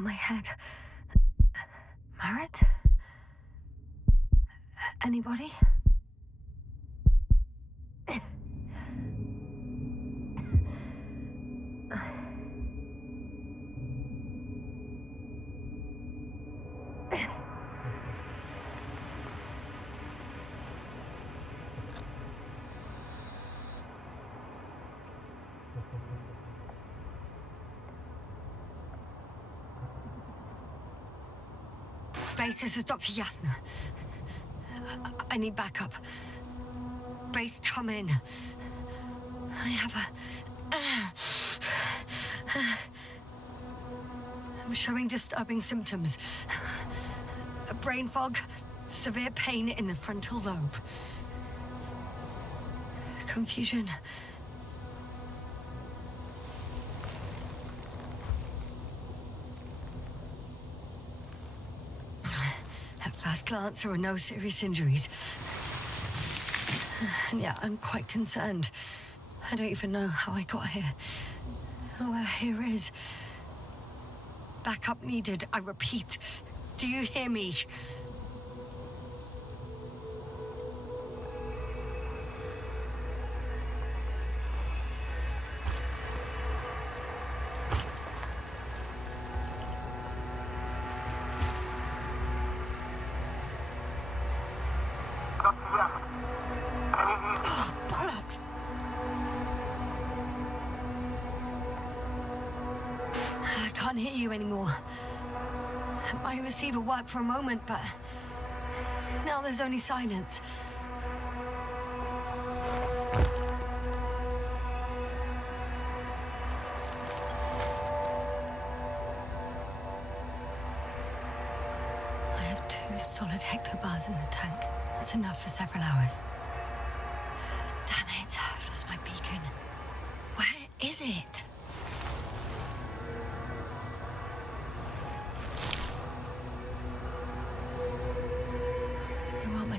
My head. Marriott? Anybody? Base, this is Dr. Yasna. I need backup. Base, come in. I have I'm showing disturbing symptoms. A brain fog, severe pain in the frontal lobe. Confusion. At first glance, there are no serious injuries. And yet, I'm quite concerned. I don't even know how I got here. Where here is. Backup needed, I repeat. Do you hear me? I can't hear you anymore. My receiver worked for a moment, but now there's only silence. I have 2 solid hectobars in the tank. That's enough for several hours. Damn it, I've lost my beacon. Where is it?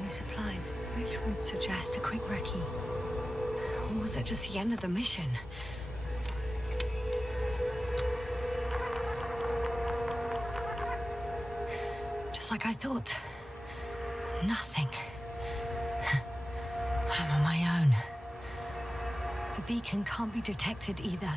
Supplies, which would suggest a quick recce. Or was it just the end of the mission? Just like I thought. Nothing. I'm on my own. The beacon can't be detected either.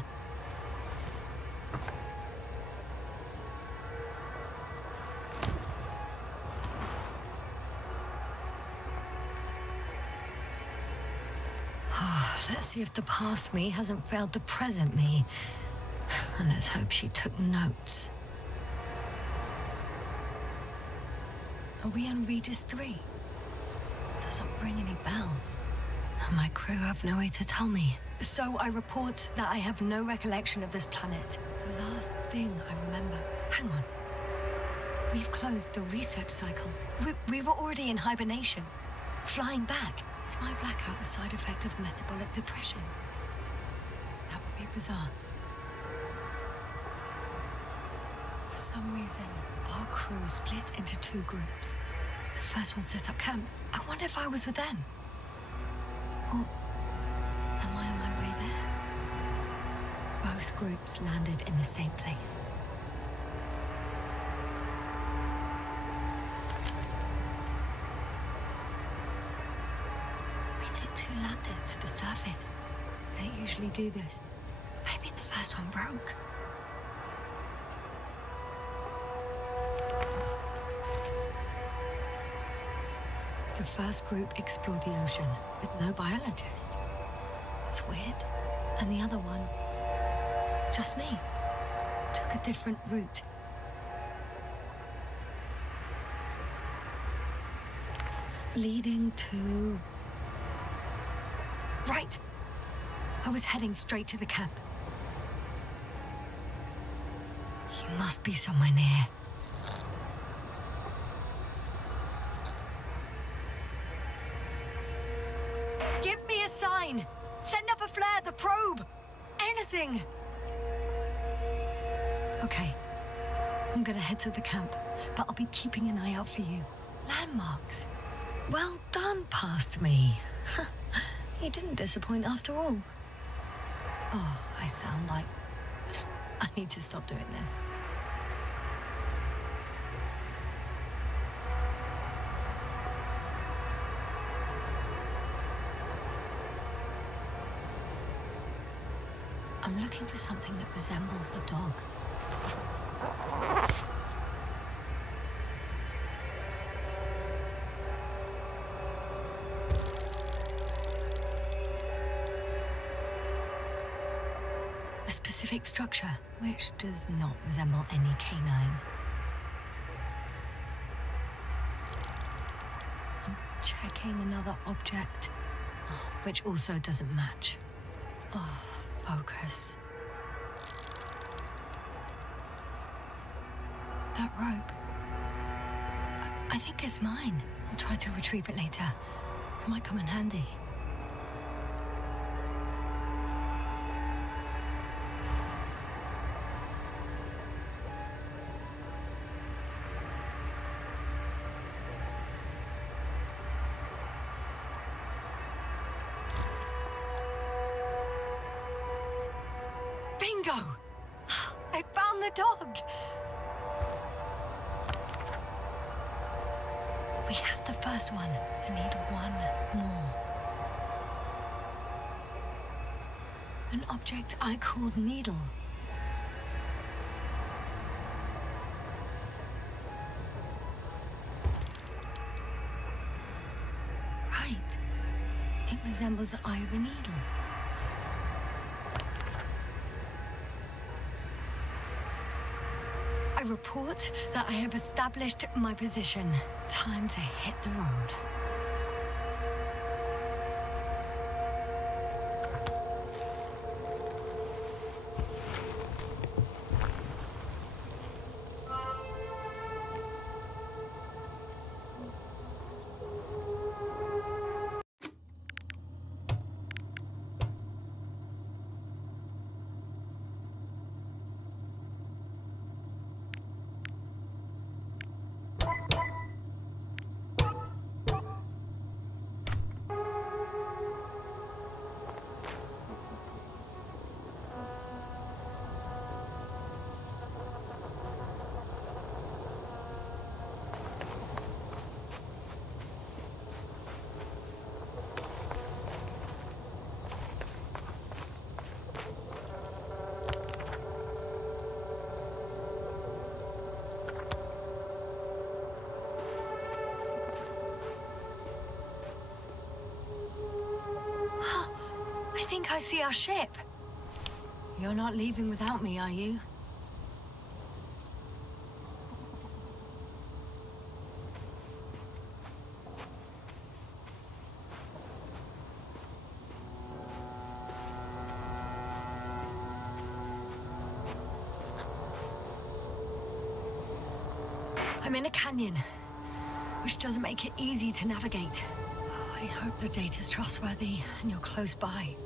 Let's see if the past me hasn't failed the present me. And let's hope she took notes. Are we on Regis 3? Doesn't ring any bells. And my crew have no way to tell me. So I report that I have no recollection of this planet. The last thing I remember. Hang on. We've closed the research cycle. We were already in hibernation. Flying back. Is my blackout a side effect of metabolic depression? That would be bizarre. For some reason, our crew split into 2 groups. The first one set up camp. I wonder if I was with them. Or am I on my way there? Both groups landed in the same place. Landers to the surface. I don't usually do this. Maybe the first one broke. The first group explored the ocean with no biologist. It's weird. And the other one, just me, took a different route. Leading to... Right. I was heading straight to the camp. You must be somewhere near. Give me a sign! Send up a flare, the probe! Anything! Okay. I'm gonna head to the camp, but I'll be keeping an eye out for you. Landmarks. Well done, past me. You didn't disappoint after all. Oh, I sound like... I need to stop doing this. I'm looking for something that resembles a dog. A specific structure, which does not resemble any canine. I'm checking another object, which also doesn't match. Oh, focus. That rope. I think it's mine. I'll try to retrieve it later. It might come in handy. Bingo! I found the dog! We have the first one. I need one more. An object I called needle. Right. It resembles the eye of a needle. I report that I have established my position. Time to hit the road. I think I see our ship. You're not leaving without me, are you? I'm in a canyon, which doesn't make it easy to navigate. I hope the data's trustworthy and you're close by.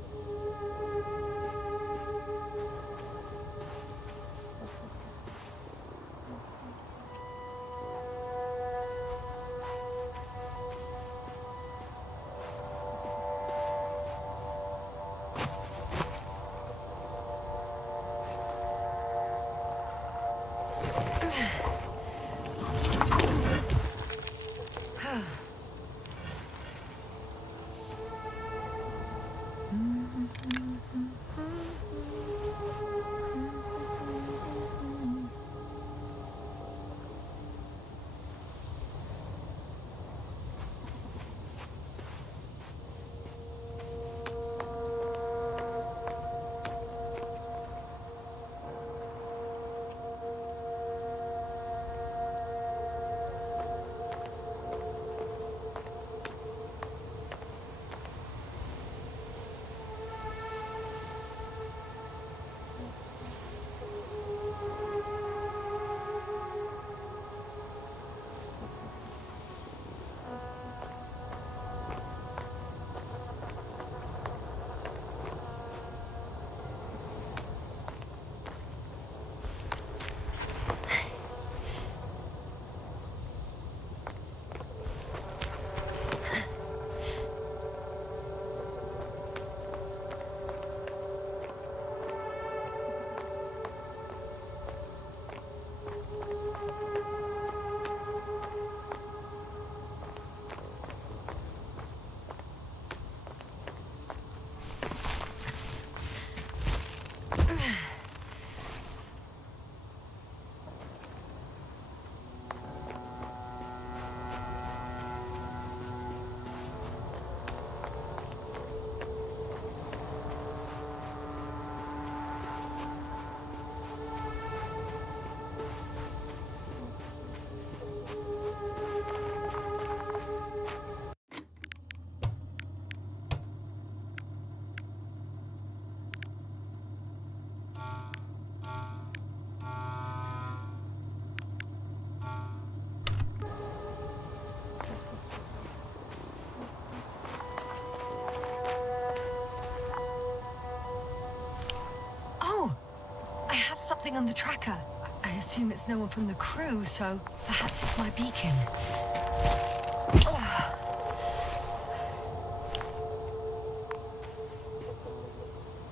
nothing on the tracker. I assume it's no one from the crew, so perhaps it's my beacon.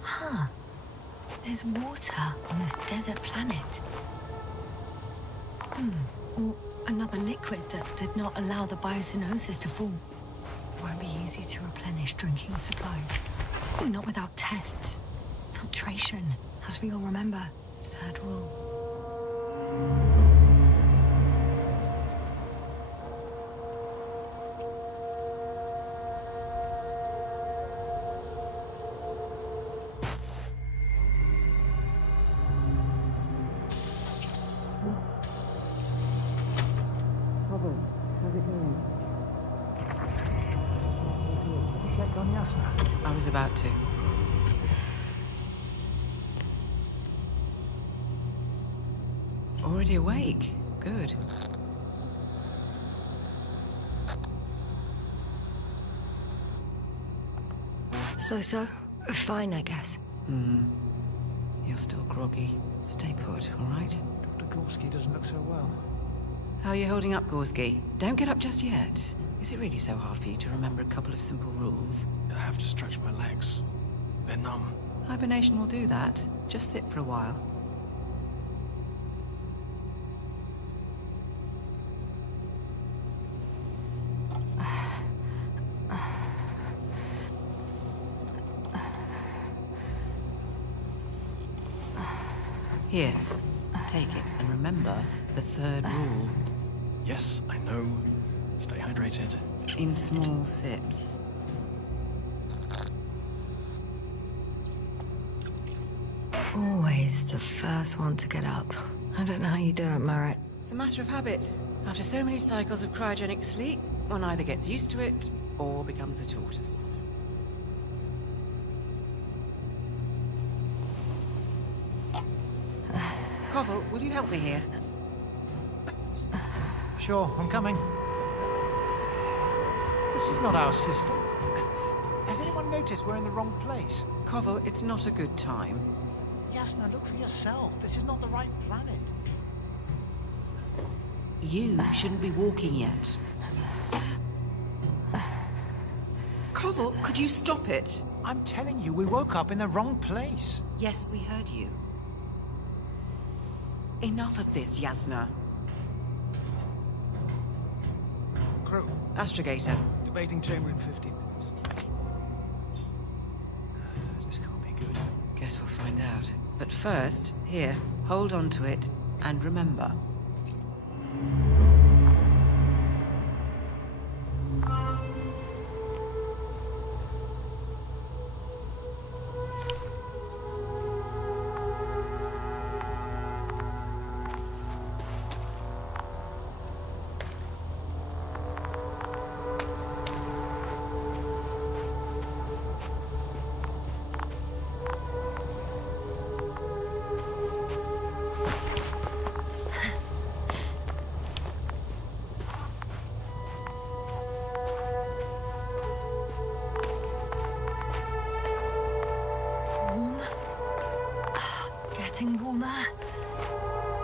Huh. There's water on this desert planet. Or another liquid that did not allow the biocenosis to fall. Won't be easy to replenish drinking supplies. Not without tests. Filtration, as we all remember. Third rule. I was about to. Already awake? Good. So, fine, I guess. You're still groggy. Stay put, all right? Dr. Gorski doesn't look so well. How are you holding up, Gorski? Don't get up just yet. Is it really so hard for you to remember a couple of simple rules? I have to stretch my legs. They're numb. Hibernation will do that. Just sit for a while. Here, take it and remember the third rule. Yes, I know. Stay hydrated. In small sips. Always the first one to get up. I don't know how you do it, Merritt. It's a matter of habit. After so many cycles of cryogenic sleep, one either gets used to it or becomes a tortoise. Koval, will you help me here? Sure, I'm coming. This is not our system. Has anyone noticed we're in the wrong place? Koval, it's not a good time. Yasna, look for yourself. This is not the right planet. You shouldn't be walking yet. Koval, could you stop it? I'm telling you, we woke up in the wrong place. Yes, we heard you. Enough of this, Yasna. Crew, Astrogator. debating chamber in 15 minutes. This can't be good. Guess we'll find out. But first, here, hold on to it and remember. Warm. Getting warmer.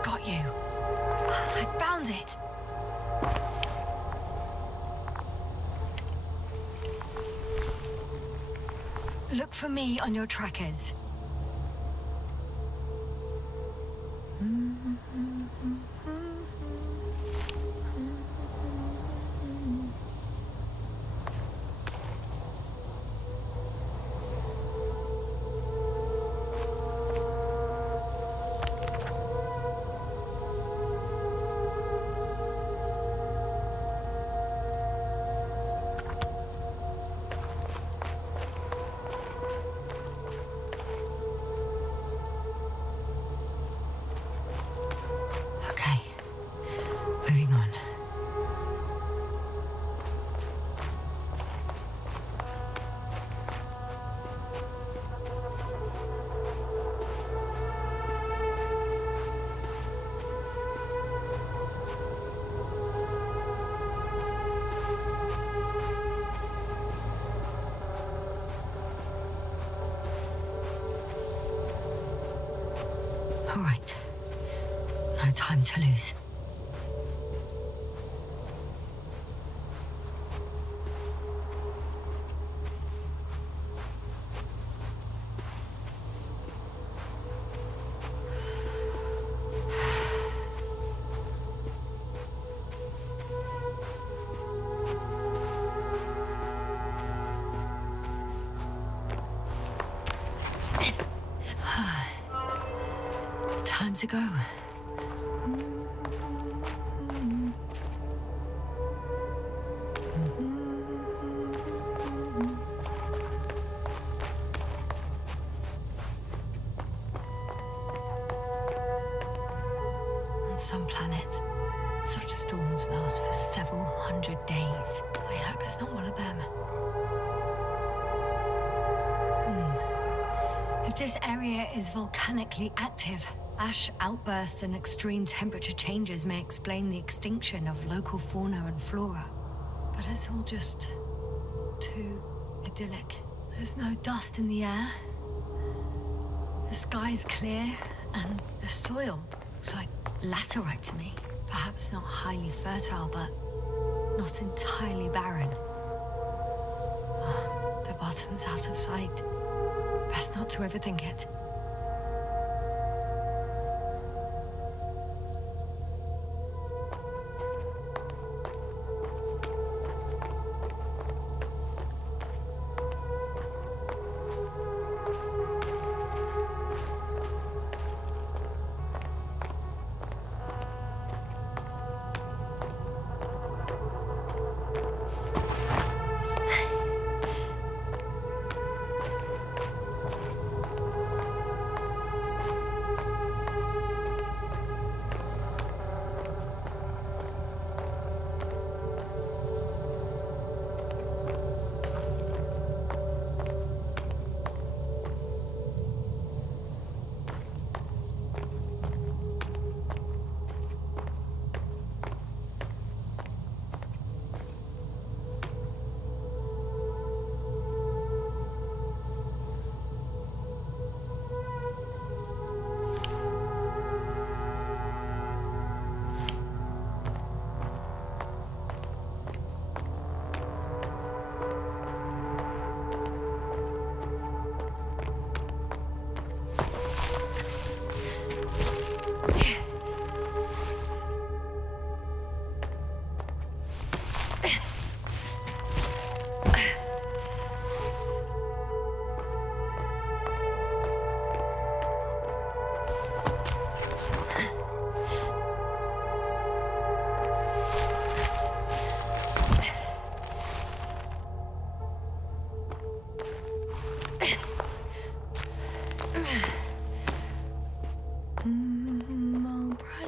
Got you. I found it. Look for me on your trackers. Okay. Moving on. All right. time to lose. Time to go. On some planets, such storms last for several hundred days. I hope it's not one of them. If this area is volcanically active, ash outbursts and extreme temperature changes may explain the extinction of local fauna and flora. But it's all just too idyllic. There's no dust in the air. The sky's clear, and the soil looks like laterite to me. Perhaps not highly fertile, but not entirely barren. The bottom's out of sight. Best not to overthink it.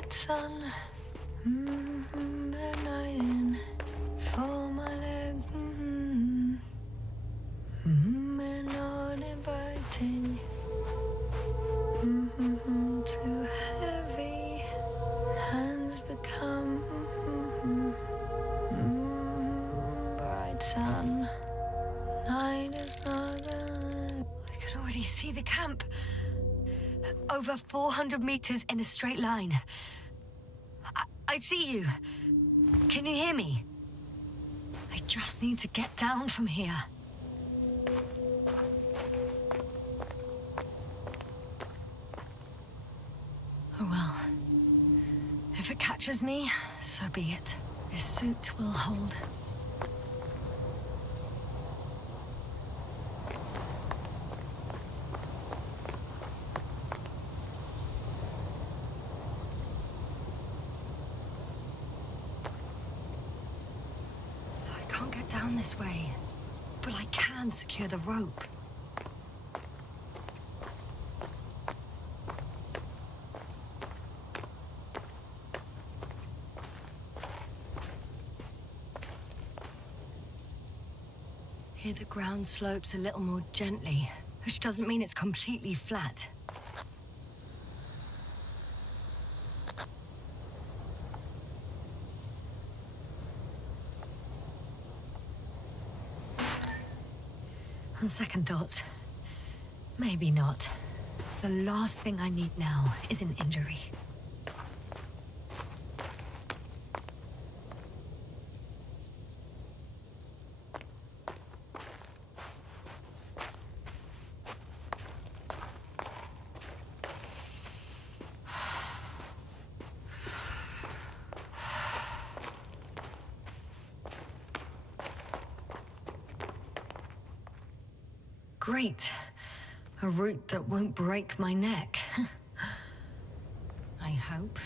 Sun, the night in for my leg, and not inviting, too heavy, hands become bright sun, night is not I can already see the camp. Over 400 meters in a straight line. I see you. Can you hear me? I just need to get down from here. Oh well. If it catches me, so be it. This suit will hold. This way, but I can secure the rope. Here the ground slopes a little more gently, which doesn't mean it's completely flat. On second thoughts, maybe not. The last thing I need now is an injury. Great. A route that won't break my neck. I hope.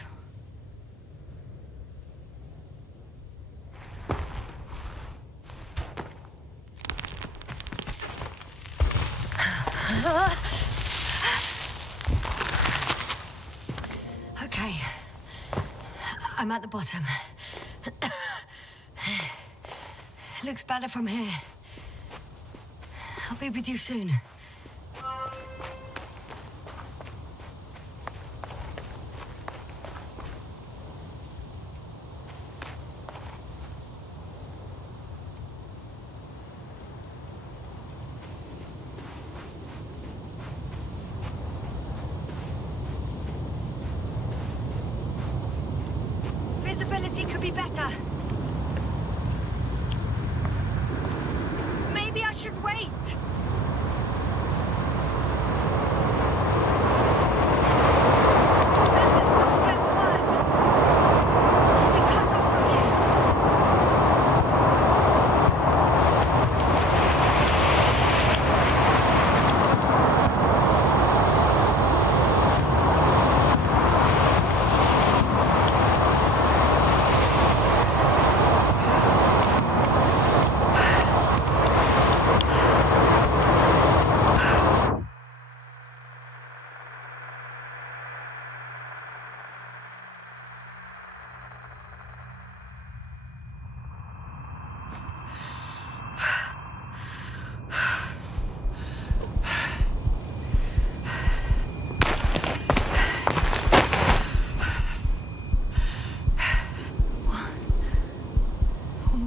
Okay. I'm at the bottom. Looks better from here. I'll be with you soon. Visibility could be better. Maybe I should wait. If the storm gets worse, I'll be cut off from you.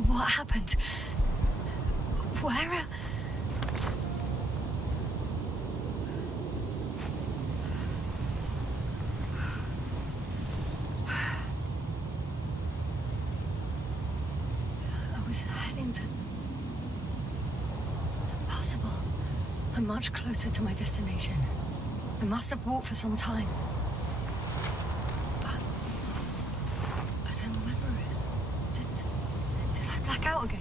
What happened? Where? I was heading to... Impossible. I'm much closer to my destination. I must have walked for some time. But I don't remember it. Did I black out again?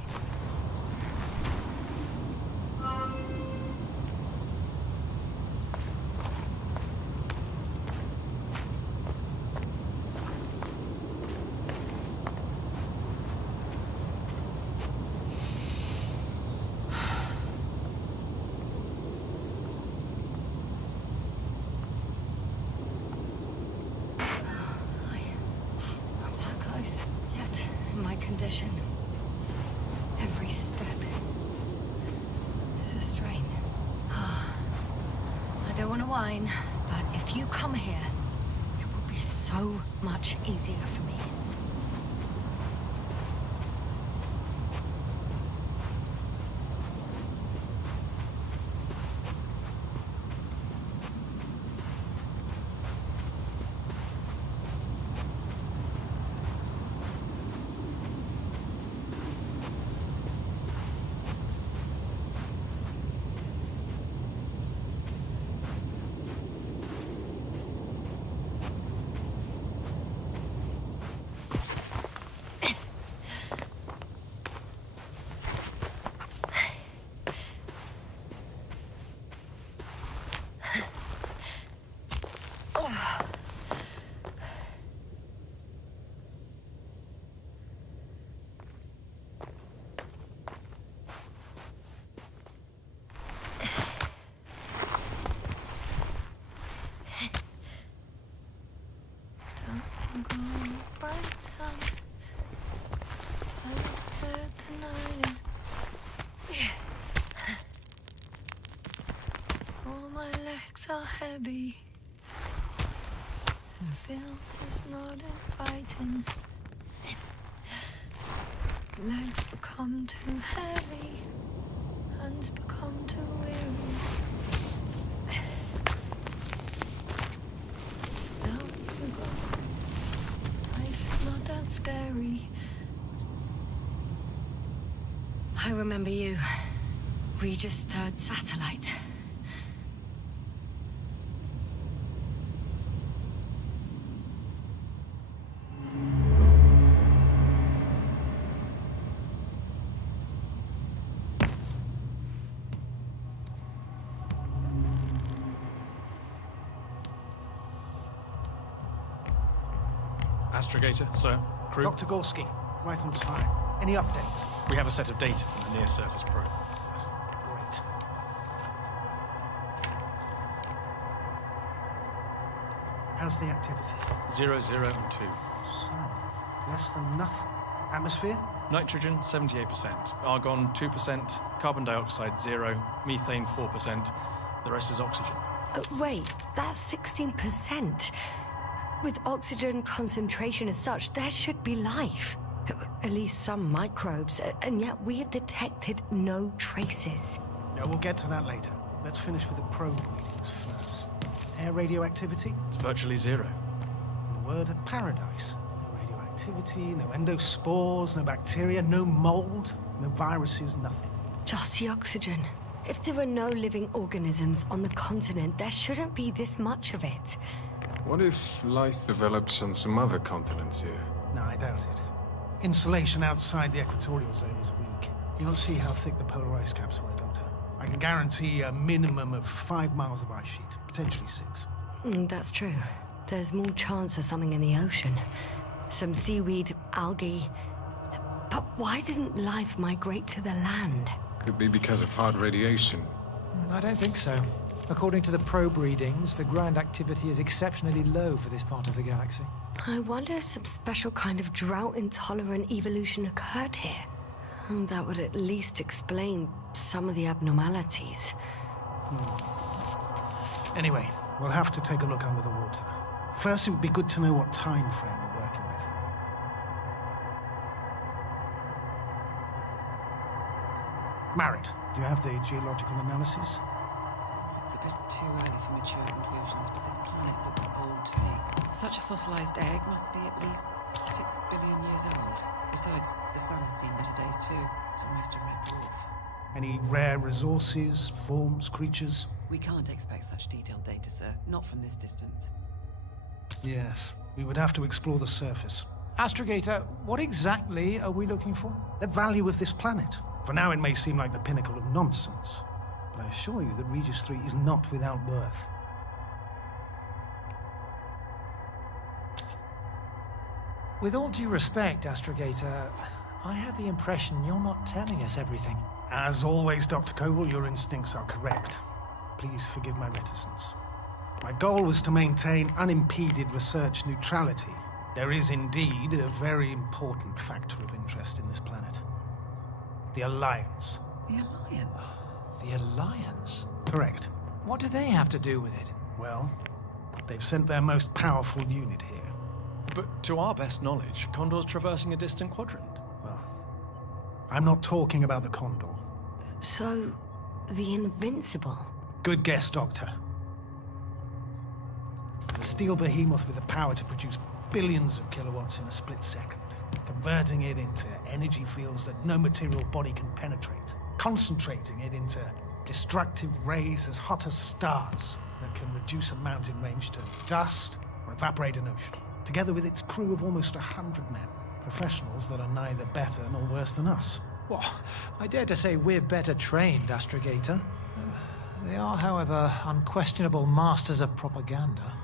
I'm so close, yet in my condition. Every step is a strain. I don't want to whine, but if you come here, it will be so much easier for me. All my legs are heavy. The film is not inviting. Legs become too heavy. Hands become too weary. Down you go. Like it's not that scary. I remember you. Regis' third satellite. Astrogator, sir. Crew? Dr. Gorski, right on time. Any updates? We have a set of data from the near-surface probe. Great. How's the activity? 0, 0, and 2. So, less than nothing. Atmosphere? Nitrogen, 78%. Argon, 2%. Carbon dioxide, 0. Methane, 4%. The rest is oxygen. Wait, that's 16%. With oxygen concentration as such, there should be life. At least some microbes, and yet we have detected no traces. Yeah, we'll get to that later. Let's finish with the probe readings first. Air radioactivity? It's virtually 0. In a word, a paradise. No radioactivity, no endospores, no bacteria, no mold, no viruses, nothing. Just the oxygen. If there are no living organisms on the continent, there shouldn't be this much of it. What if life develops on some other continents here? No, I doubt it. Insulation outside the equatorial zone is weak. You don't see how thick the polar ice caps were, Doctor. I can guarantee a minimum of 5 miles of ice sheet, potentially 6. That's true. There's more chance of something in the ocean. Some seaweed, algae. But why didn't life migrate to the land? Could be because of hard radiation. I don't think so. According to the probe readings, the ground activity is exceptionally low for this part of the galaxy. I wonder if some special kind of drought-intolerant evolution occurred here. That would at least explain some of the abnormalities. Anyway, we'll have to take a look under the water. First, it would be good to know what time frame we're working with. Marit, do you have the geological analysis? It's a bit too early for mature conclusions, but this planet looks old to me. Such a fossilized egg must be at least 6 billion years old. Besides, the sun has seen better days too. It's almost a red dwarf. Any rare resources, forms, creatures? We can't expect such detailed data, sir. Not from this distance. Yes, we would have to explore the surface. Astrogator, what exactly are we looking for? The value of this planet. For now, it may seem like the pinnacle of nonsense, but I assure you that Regis 3 is not without worth. With all due respect, Astrogator, I have the impression you're not telling us everything. As always, Dr. Koval, your instincts are correct. Please forgive my reticence. My goal was to maintain unimpeded research neutrality. There is indeed a very important factor of interest in this planet. The Alliance. The Alliance? The Alliance? Correct. What do they have to do with it? Well, they've sent their most powerful unit here. But to our best knowledge, Condor's traversing a distant quadrant. Well, I'm not talking about the Condor. So, the Invincible. Good guess, Doctor. A steel behemoth with the power to produce billions of kilowatts in a split second, converting it into energy fields that no material body can penetrate, concentrating it into destructive rays as hot as stars that can reduce a mountain range to dust or evaporate an ocean, together with its crew of almost 100 men, professionals that are neither better nor worse than us. Well, I dare to say we're better trained, Astrogator. They are, however, unquestionable masters of propaganda.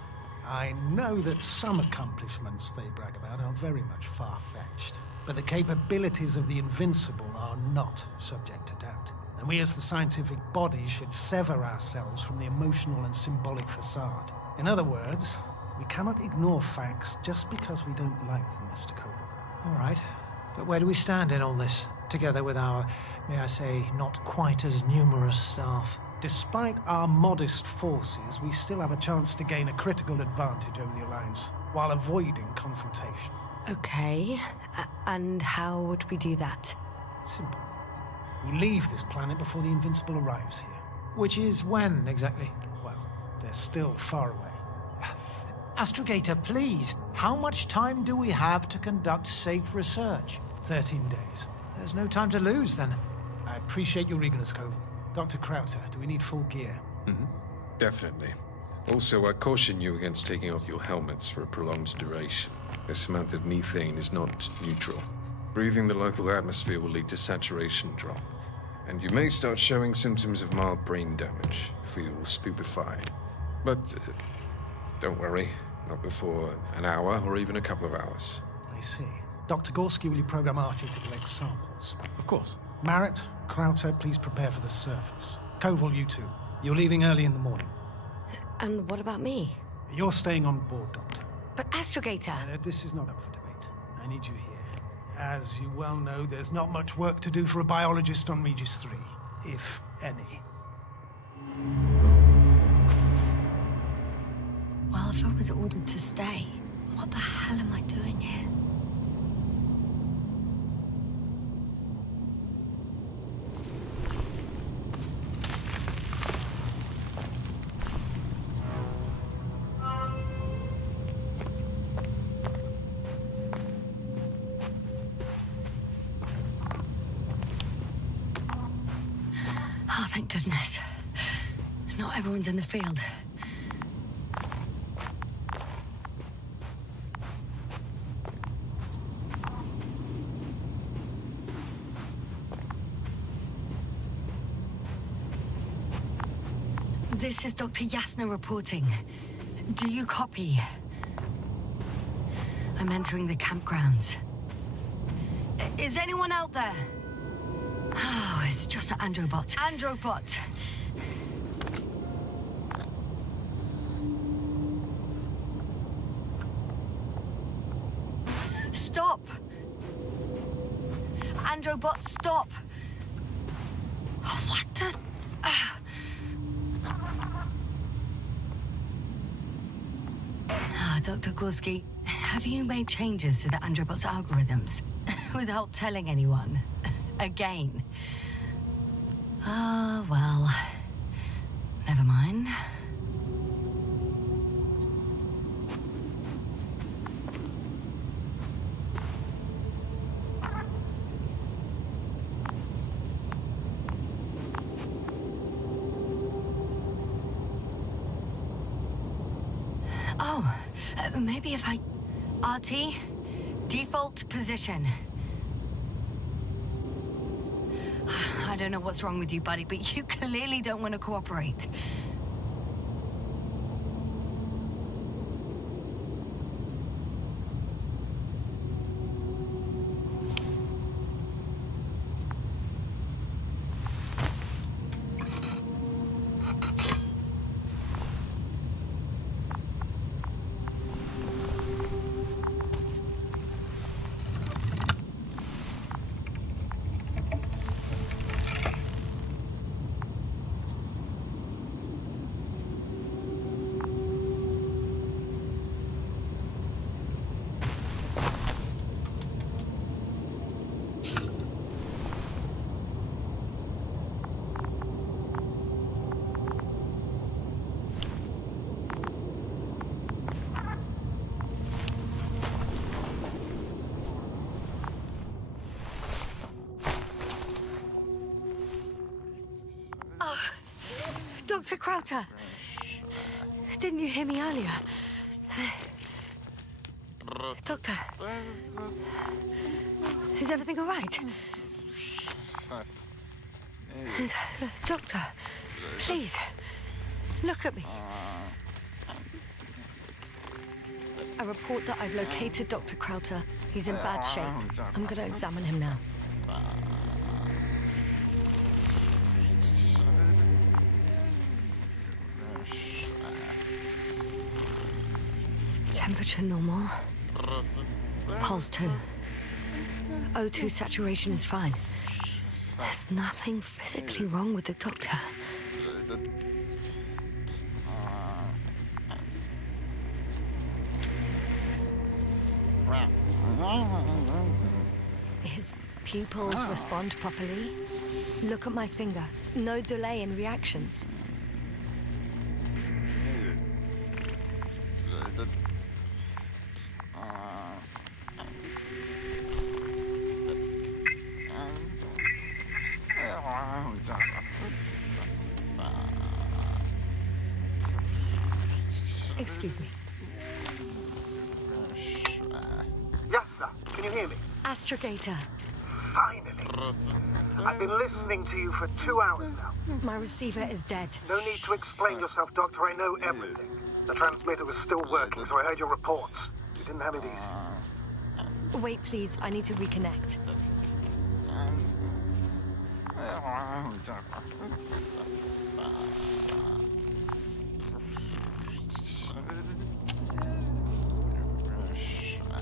I know that some accomplishments they brag about are very much far-fetched, but the capabilities of the Invincible are not subject to doubt. And we as the scientific body should sever ourselves from the emotional and symbolic facade. In other words, we cannot ignore facts just because we don't like them, Mr. Koval. All right, but where do we stand in all this, together with our, may I say, not quite as numerous staff? Despite our modest forces, we still have a chance to gain a critical advantage over the Alliance, while avoiding confrontation. Okay, and how would we do that? Simple. We leave this planet before the Invincible arrives here. Which is when, exactly? Well, they're still far away. Astrogator, please, how much time do we have to conduct safe research? 13 days. There's no time to lose, then. I appreciate your eagerness, Koval. Dr. Krauter, do we need full gear? Definitely. Also, I caution you against taking off your helmets for a prolonged duration. This amount of methane is not neutral. Breathing the local atmosphere will lead to saturation drop, and you may start showing symptoms of mild brain damage, feel stupefied. But don't worry, Not before an hour or even a couple of hours. I see. Dr. Gorski, will you program Artie to collect samples? Of course. Marrett, Krauter, please prepare for the surface. Koval, you two. You're leaving early in the morning. And what about me? You're staying on board, Doctor. But Astrogator! This is not up for debate. I need you here. As you well know, there's not much work to do for a biologist on Regis 3, if any. Well, if I was ordered to stay, what the hell am I doing here? Oh, thank goodness. Not everyone's in the field. This is Dr. Yasna reporting. Do you copy? I'm entering the campgrounds. Is anyone out there? Oh, it's just an Androbot. Androbot! Stop! Androbot, stop! What the... Dr. Gorski, have you made changes to the Androbot's algorithms without telling anyone? Again? Ah, well, never mind. Oh, maybe if I... RT, default position. I don't know what's wrong with you, buddy, but you clearly don't want to cooperate. Dr. Krauter, didn't you hear me earlier? Doctor, is everything all right? Doctor, please, look at me. I report that I've located Dr. Krauter. He's in bad shape. I'm going to examine him now. Temperature normal. Pulse 2. O2 saturation is fine. There's nothing physically wrong with the doctor. His pupils respond properly. Look at my finger. No delay in reactions. Excuse me. Yasna, can you hear me? Astrogator. Finally. I've been listening to you for 2 hours now. My receiver is dead. No need to explain yourself, Doctor. I know everything. The transmitter was still working, so I heard your reports. You didn't have it easy. Wait, please. I need to reconnect.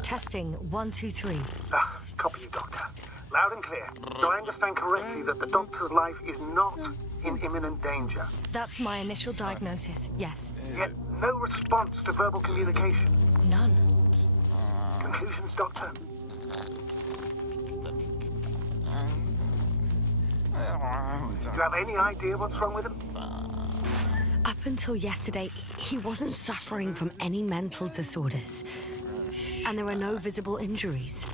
Testing 1, 2, 3. Copy you, Doctor. Loud and clear. Do I understand correctly that the Doctor's life is not in imminent danger? That's my initial diagnosis, yes. Yet no response to verbal communication. None. Conclusions, Doctor? Do you have any idea what's wrong with him? Up until yesterday, he wasn't suffering from any mental disorders. And there were no visible injuries.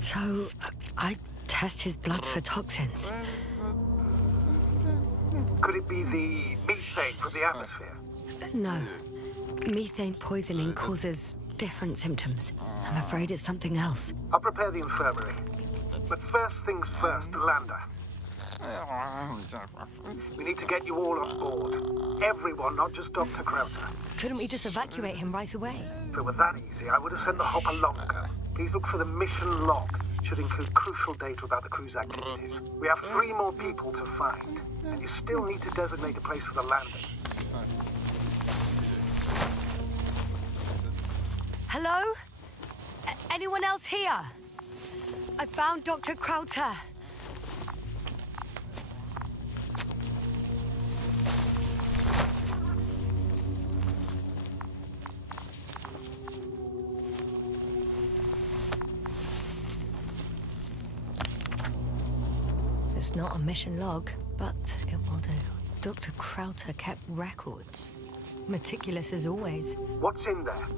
So, I test his blood for toxins. Could it be the methane from the atmosphere? No. Methane poisoning causes different symptoms. I'm afraid it's something else. I'll prepare the infirmary. But first things first, Lander. We need to get you all on board. Everyone, not just Dr. Krauter. Couldn't we just evacuate him right away? If it were that easy, I would have sent the hopper long ago. Please look for the mission log. It should include crucial data about the crew's activities. We have 3 more people to find, and you still need to designate a place for the landing. Hello? Anyone else here? I found Dr. Krauter. It's not a mission log, but it will do. Dr. Krauter kept records. Meticulous as always. What's in there?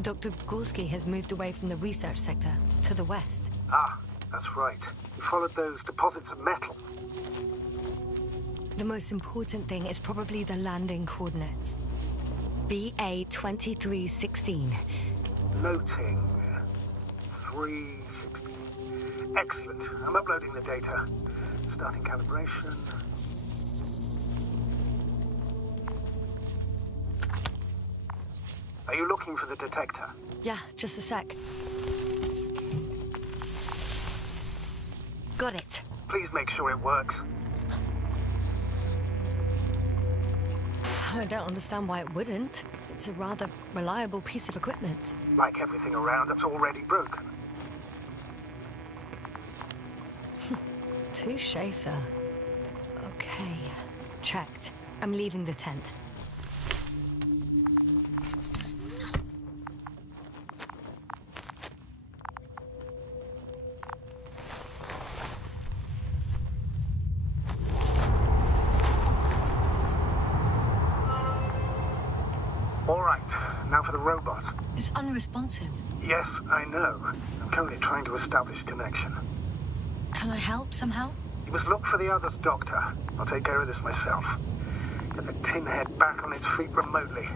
Dr. Gorski has moved away from the research sector to the west. Ah, that's right. You followed those deposits of metal. The most important thing is probably the landing coordinates. BA 2316. Noting 316. Excellent. I'm uploading the data. Starting calibration. Are you looking for the detector? Yeah, just a sec. Got it. Please make sure it works. I don't understand why it wouldn't. It's a rather reliable piece of equipment. Like everything around that's already broken. Touché, sir. Okay. Checked. I'm leaving the tent. Now for the robot. It's unresponsive. Yes, I know. I'm currently trying to establish a connection. Can I help somehow? You must look for the others, Doctor. I'll take care of this myself. Get the tin head back on its feet remotely.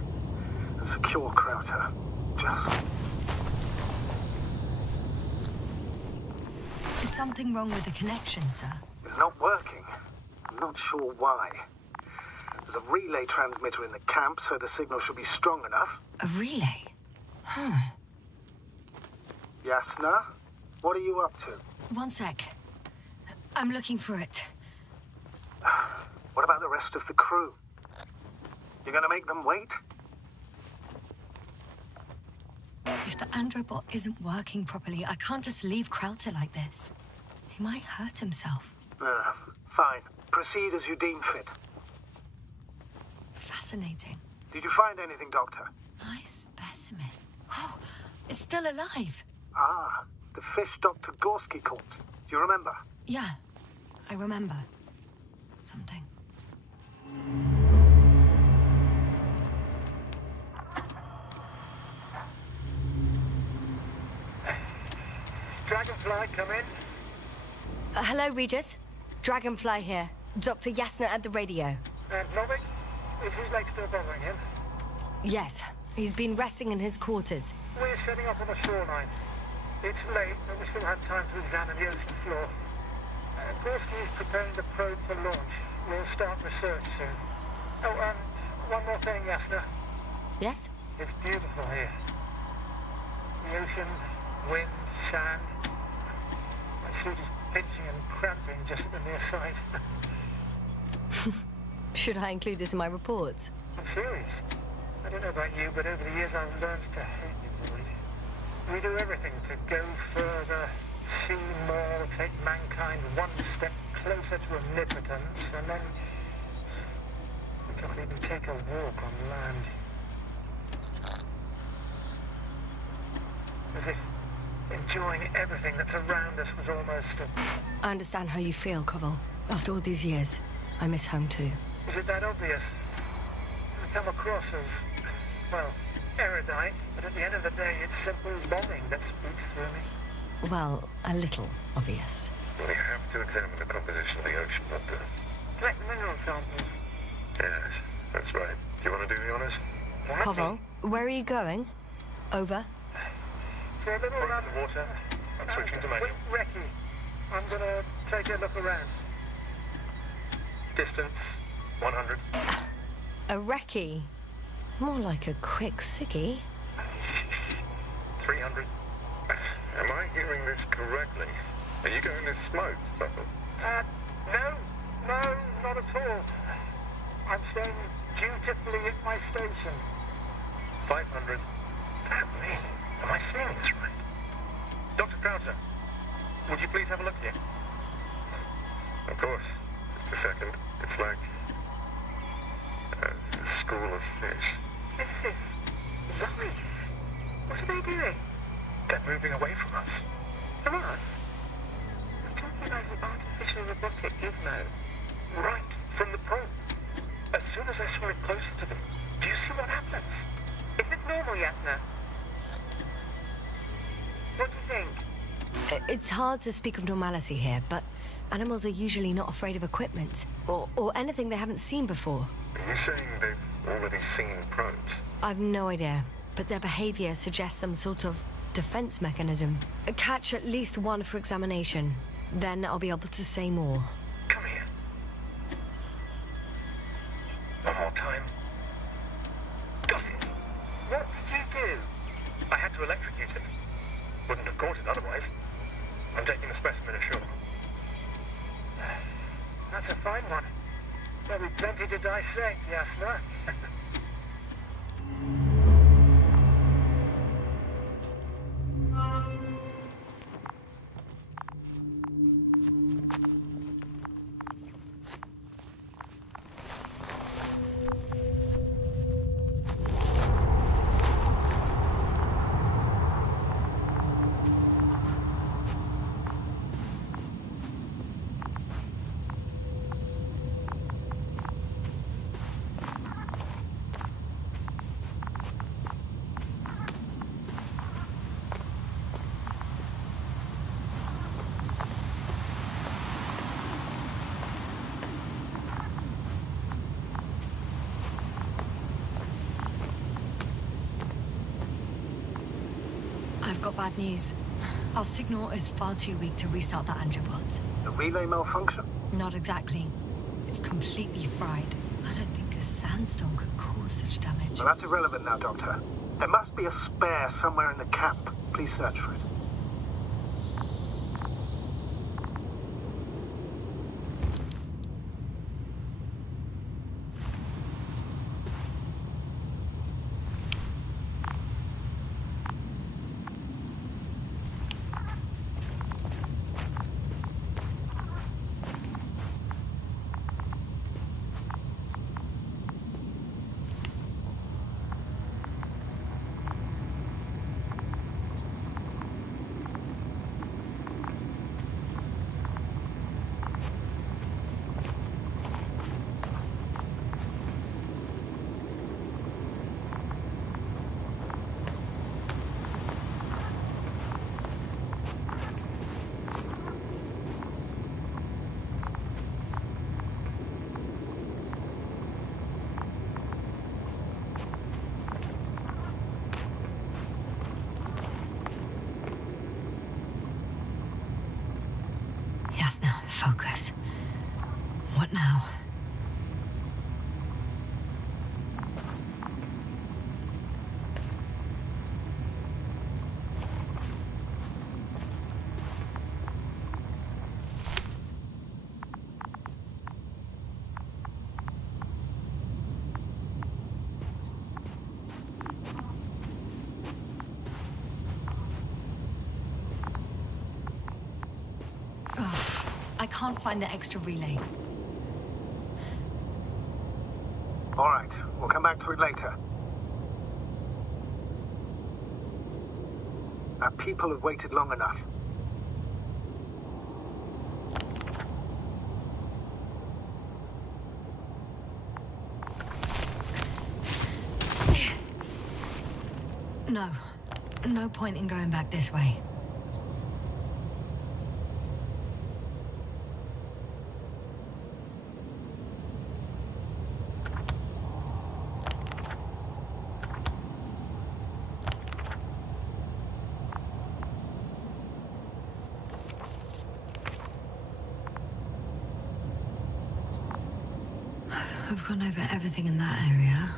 And secure Krauter. Just... Is something wrong with the connection, sir? It's not working. I'm not sure why. There's a relay transmitter in the camp, so the signal should be strong enough. A relay? Huh. Yasna? What are you up to? One sec. I'm looking for it. What about the rest of the crew? You're gonna make them wait? If the androbot isn't working properly, I can't just leave Krauter like this. He might hurt himself. Fine. Proceed as you deem fit. Fascinating. Did you find anything, Doctor? Nice specimen. Oh, it's still alive. Ah, the fish Dr. Gorski caught. Do you remember? Yeah, I remember. Something. Dragonfly, come in. Hello, Regis. Dragonfly here. Dr. Yasna at the radio. And Novik? Is his leg still bothering him? Yes, He's been resting in his quarters. We're setting up on the shoreline. It's late, but we still have time to examine the ocean floor. Gorski is preparing the probe for launch. We'll start research soon. Oh, one more thing, Yasna. Yes? It's beautiful here. The ocean, wind, sand. My suit is pinching and cramping just at the near side. Should I include this in my reports? I'm serious. I don't know about you, but over the years I've learned to hate the void. We do everything to go further, see more, take mankind one step closer to omnipotence, and then we can't even take a walk on land. As if enjoying everything that's around us was almost a... I understand how you feel, Koval. After all these years, I miss home too. Is it that obvious? I come across as, well, erudite, but at the end of the day, it's simple longing that speaks through me. Well, a little obvious. We have to examine the composition of the ocean, not the... Collect mineral samples. Yes, that's right. Do you want to do the honours? Koval, where are you going? Over. For a little run. the water. I'm switching to manual. Recce. I'm gonna take a look around. Distance, 100. A recce? More like a quick sickie. 300. Am I hearing this correctly? Are you going to smoke, Buffalo? No, not at all. I'm staying dutifully at my station. 500. Damn me. Am I seeing this right? Dr. Crowther, would you please have a look here? Of course. Just a second. It's like a school of fish. This is life. What are they doing? They're moving away from us. From us? I'm talking about an artificial robotic gizmo. Right from the probe. As soon as I swim it closer to them, do you see what happens? Is this normal, Yasna? What do you think? It's hard to speak of normality here, but animals are usually not afraid of equipment or anything they haven't seen before. Are you saying they've already seen probes? I've no idea, but their behavior suggests some sort of defense mechanism. Catch at least one for examination, then I'll be able to say more. Come here. One more time. Got it. What did you do? I had to electrocute it. Wouldn't have caught it otherwise. I'm taking the specimen ashore. That's a fine one. There'll be plenty to dissect, Yasna. I've got bad news. Our signal is far too weak to restart the Andropod. The relay malfunction? Not exactly. It's completely fried. I don't think a sandstorm could cause such damage. Well, that's irrelevant now, Doctor. There must be a spare somewhere in the camp. Please search for it. focus. What now? I can't find the extra relay. All right, we'll come back to it later. Our people have waited long enough. No. No point in going back this way. I've gone over everything in that area.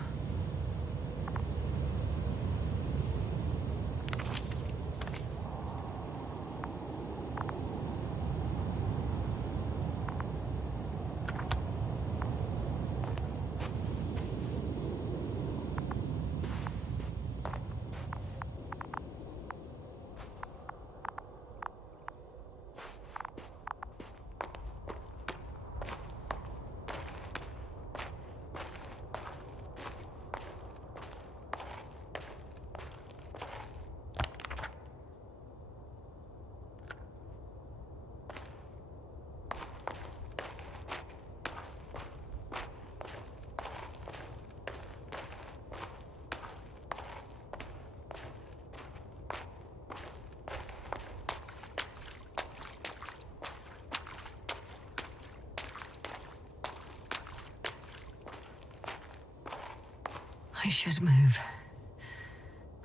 I should move.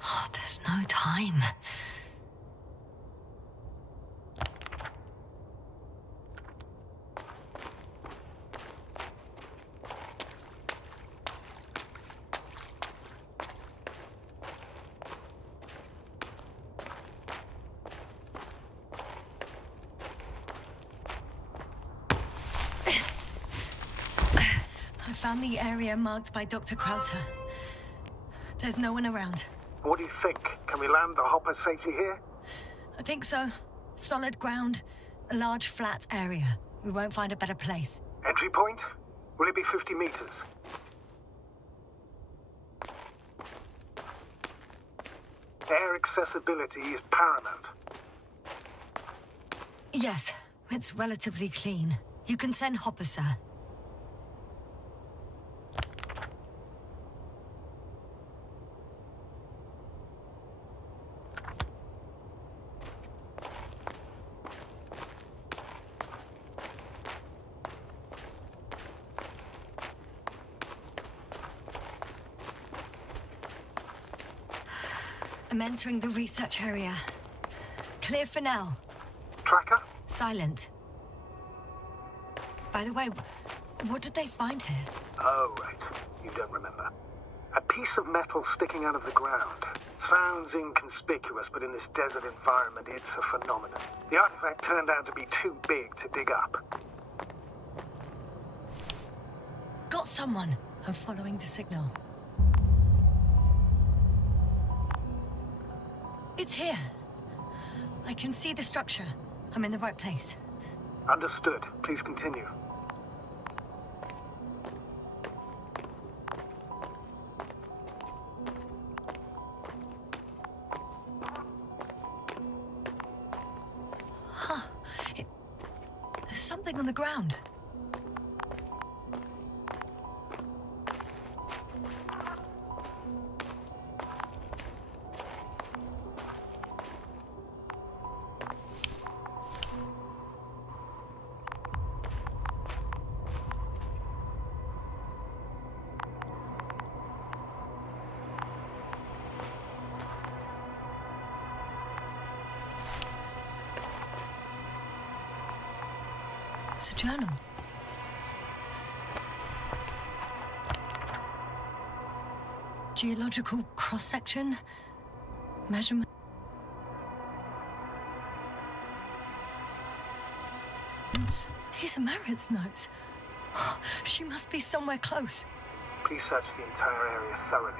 Oh, there's no time. I found the area marked by Dr. Krauter. There's no one around. What do you think? Can we land the hopper safely here? I think so. Solid ground, a large flat area. We won't find a better place. Entry point? Will it be 50 meters? Air accessibility is paramount. Yes, it's relatively clean. You can send hopper, sir. I'm entering the research area. Clear for now. Tracker? Silent. By the way, what did they find here? Oh, right. You don't remember. A piece of metal sticking out of the ground. Sounds inconspicuous, but in this desert environment, it's a phenomenon. The artifact turned out to be too big to dig up. Got someone. I'm following the signal. It's here. I can see the structure. I'm in the right place. Understood. Please continue. Huh. There's something on the ground. It's a journal. Geological cross-section. Measurement. These are Merritt's notes. She must be somewhere close. Please search the entire area thoroughly.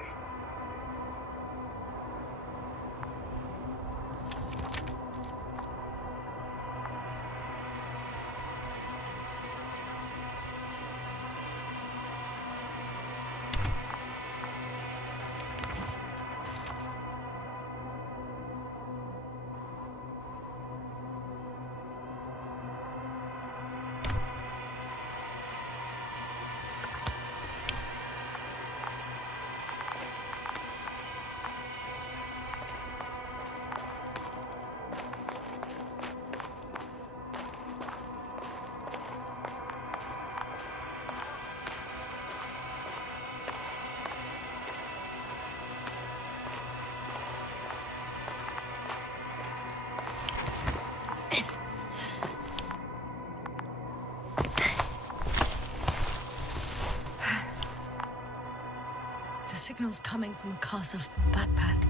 The signal's coming from a castle backpack.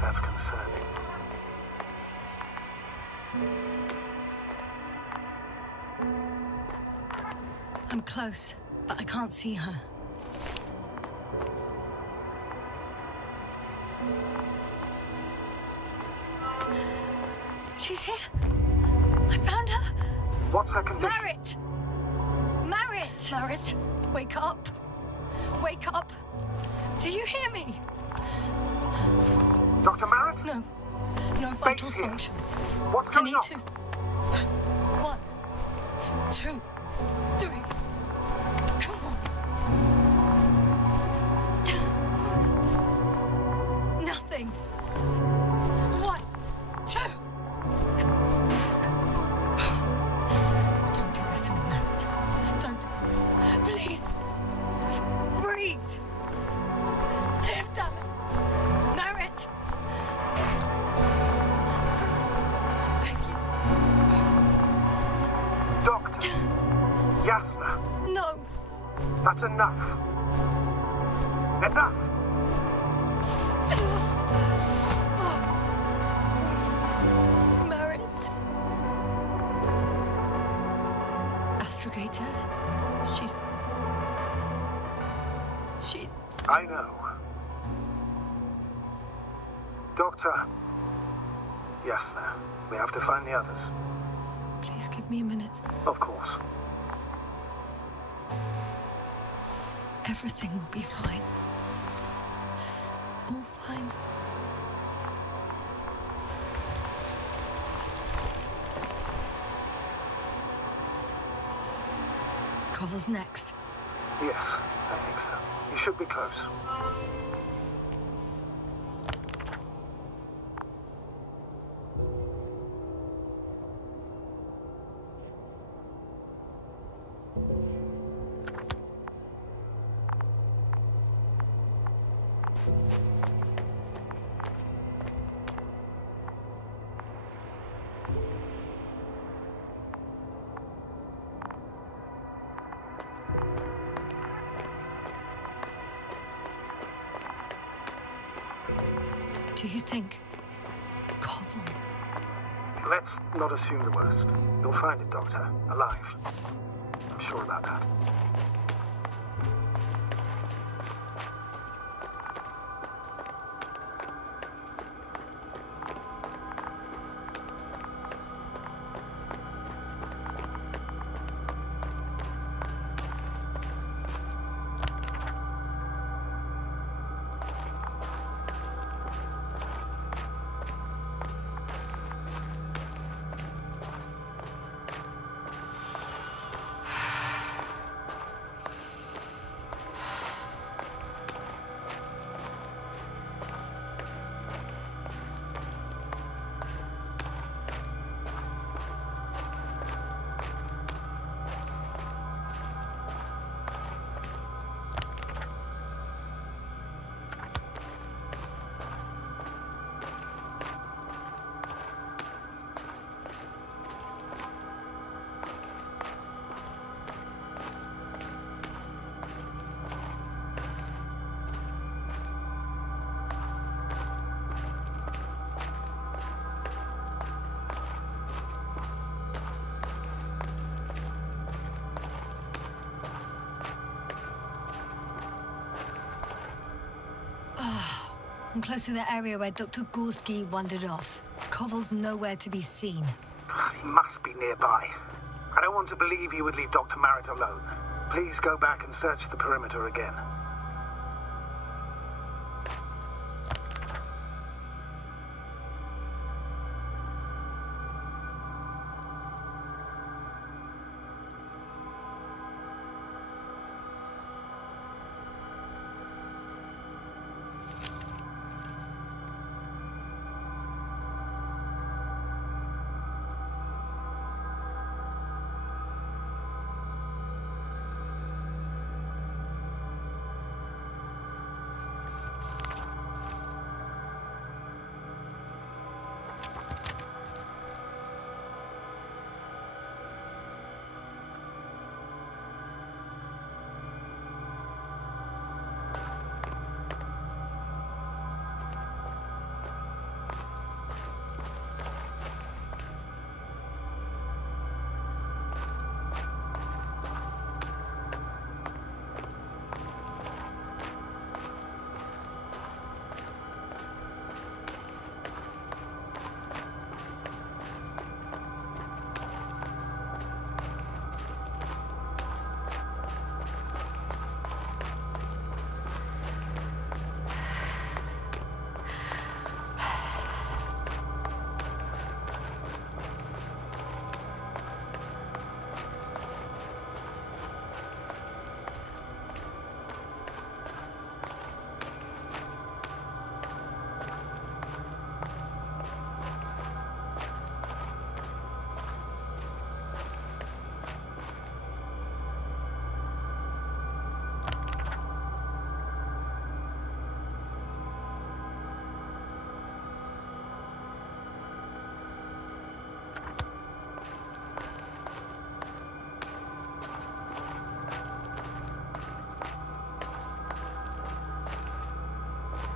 That's concerning. I'm close, but I can't see her. She's here. I found her. What's her condition? Merritt! Merritt! Merritt, wake up. Wake up. Do you hear me? Dr. Merritt? No. No vital Base here. functions. What's I going need on? to. 1, 2, 3. Come on. Nothing. 1, 2. Come on. Don't do this to me, Merritt. Don't. Please. Breathe. Live, damn it. Merritt. Beg you. Doctor. Yasna. No. That's enough. Enough. Merritt. Astrogator. She's... I know. Doctor. Yasna. We have to find the others. Please give me a minute. Of course. Everything will be fine. All fine. Cover's next. Yes, I think so. You should be close. Do you think? Koval. Let's not assume the worst. You'll find it, Doctor. Alive. I'm sure about that. I'm close to the area where Dr. Gorski wandered off. Koval's nowhere to be seen. He must be nearby. I don't want to believe he would leave Dr. Merritt alone. Please go back and search the perimeter again.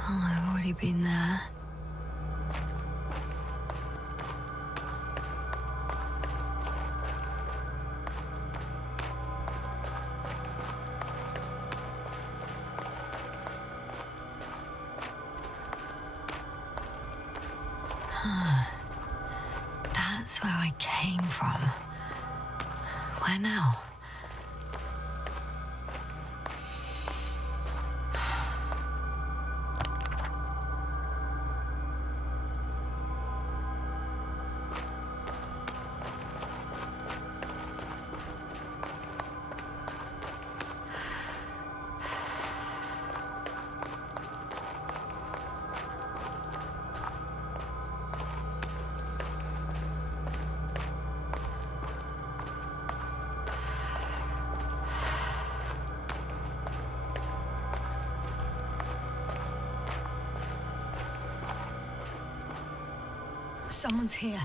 Oh, I've already been there. That's where I came from. Where now? Someone's here.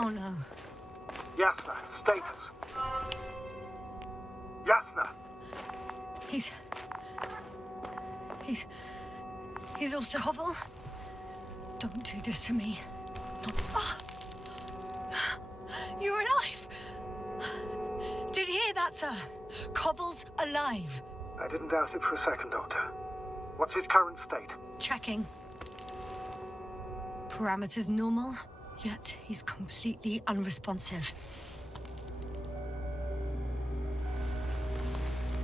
Oh no. Yasna, status. Yasna! He's also Koval. Don't do this to me. No. Oh. You're alive! Did you hear that, sir? Koval's alive. I didn't doubt it for a second, Doctor. What's his current state? Checking. Parameters normal, yet he's completely unresponsive.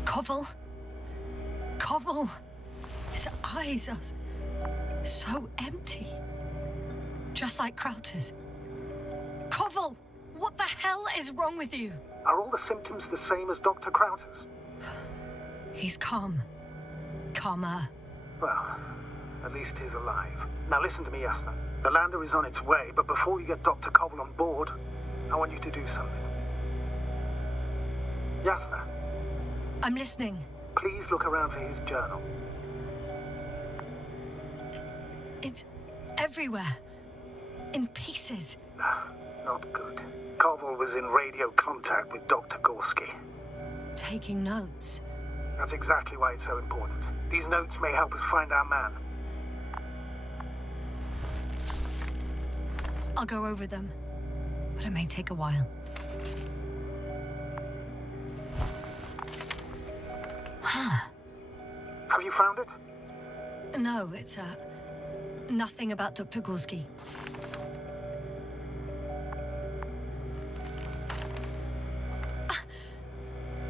Koval. His eyes are so empty. Just like Krauter's. Koval, what the hell is wrong with you? Are all the symptoms the same as Dr. Krauter's? He's calm. Calmer. Well, at least he's alive. Now listen to me, Yasna. The lander is on its way, but before you get Dr. Koval on board, I want you to do something. Yasna. I'm listening. Please look around for his journal. It's everywhere. In pieces. Not good. Koval was in radio contact with Dr. Gorski. Taking notes. That's exactly why it's so important. These notes may help us find our man. I'll go over them, but it may take a while. Huh. Have you found it? No, it's, nothing about Dr. Gorski.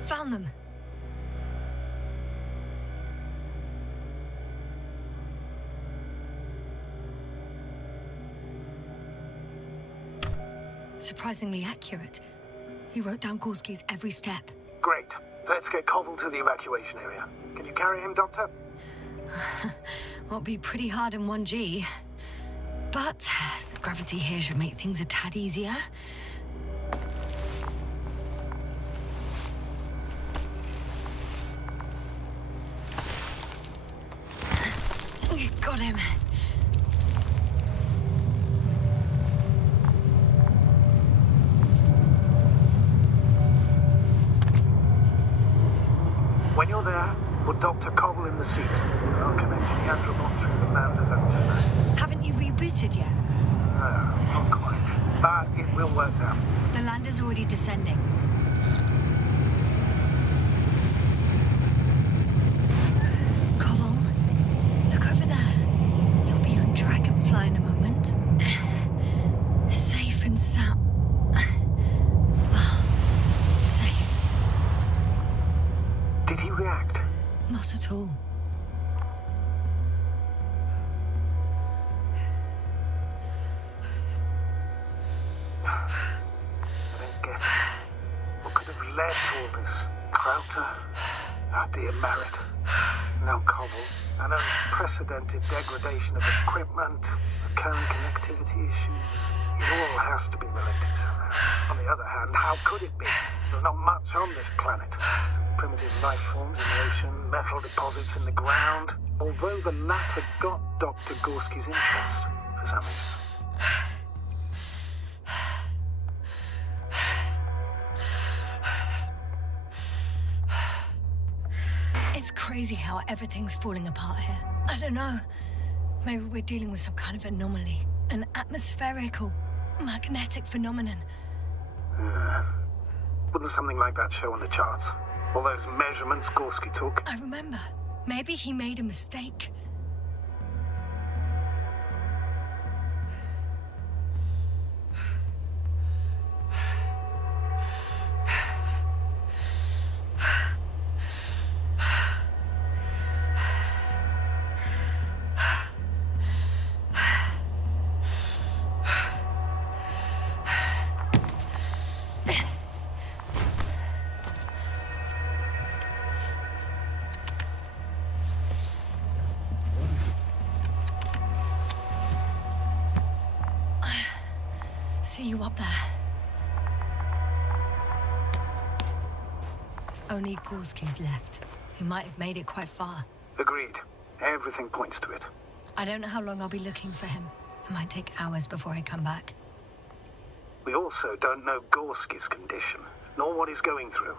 Found them. Surprisingly accurate. He wrote down Gorski's every step. Great. Let's get Koval to the evacuation area. Can you carry him, Doctor? Will be pretty hard in 1G. But the gravity here should make things a tad easier. Got him. When you're there, put Dr. Koval in the seat. I'll connect the Androbot through the Lander's antenna. Haven't you rebooted yet? No, not quite. But it will work now. The lander's already descending. Koval, look over there. You'll be on Dragonfly in a moment. Safe and sound. Well, safe. Did he react? Not at all. I don't get it. What could have led to all this? Krauter? Our dear Merritt. Now Koval. An unprecedented degradation of equipment, recurring connectivity issues. It all has to be related somehow. On the other hand, how could it be? There's not much on this planet. Some primitive life forms in the ocean, metal deposits in the ground. Although the latter got Dr. Gorski's interest for some reason. It's crazy how everything's falling apart here. I don't know. Maybe we're dealing with some kind of anomaly. An atmospheric or magnetic phenomenon. Wouldn't something like that show on the charts? All those measurements Gorski took? I remember. Maybe he made a mistake. See you up there. Only Gorski's left. He might have made it quite far. Agreed. Everything points to it. I don't know how long I'll be looking for him. It might take hours before I come back. We also don't know Gorski's condition, nor what he's going through.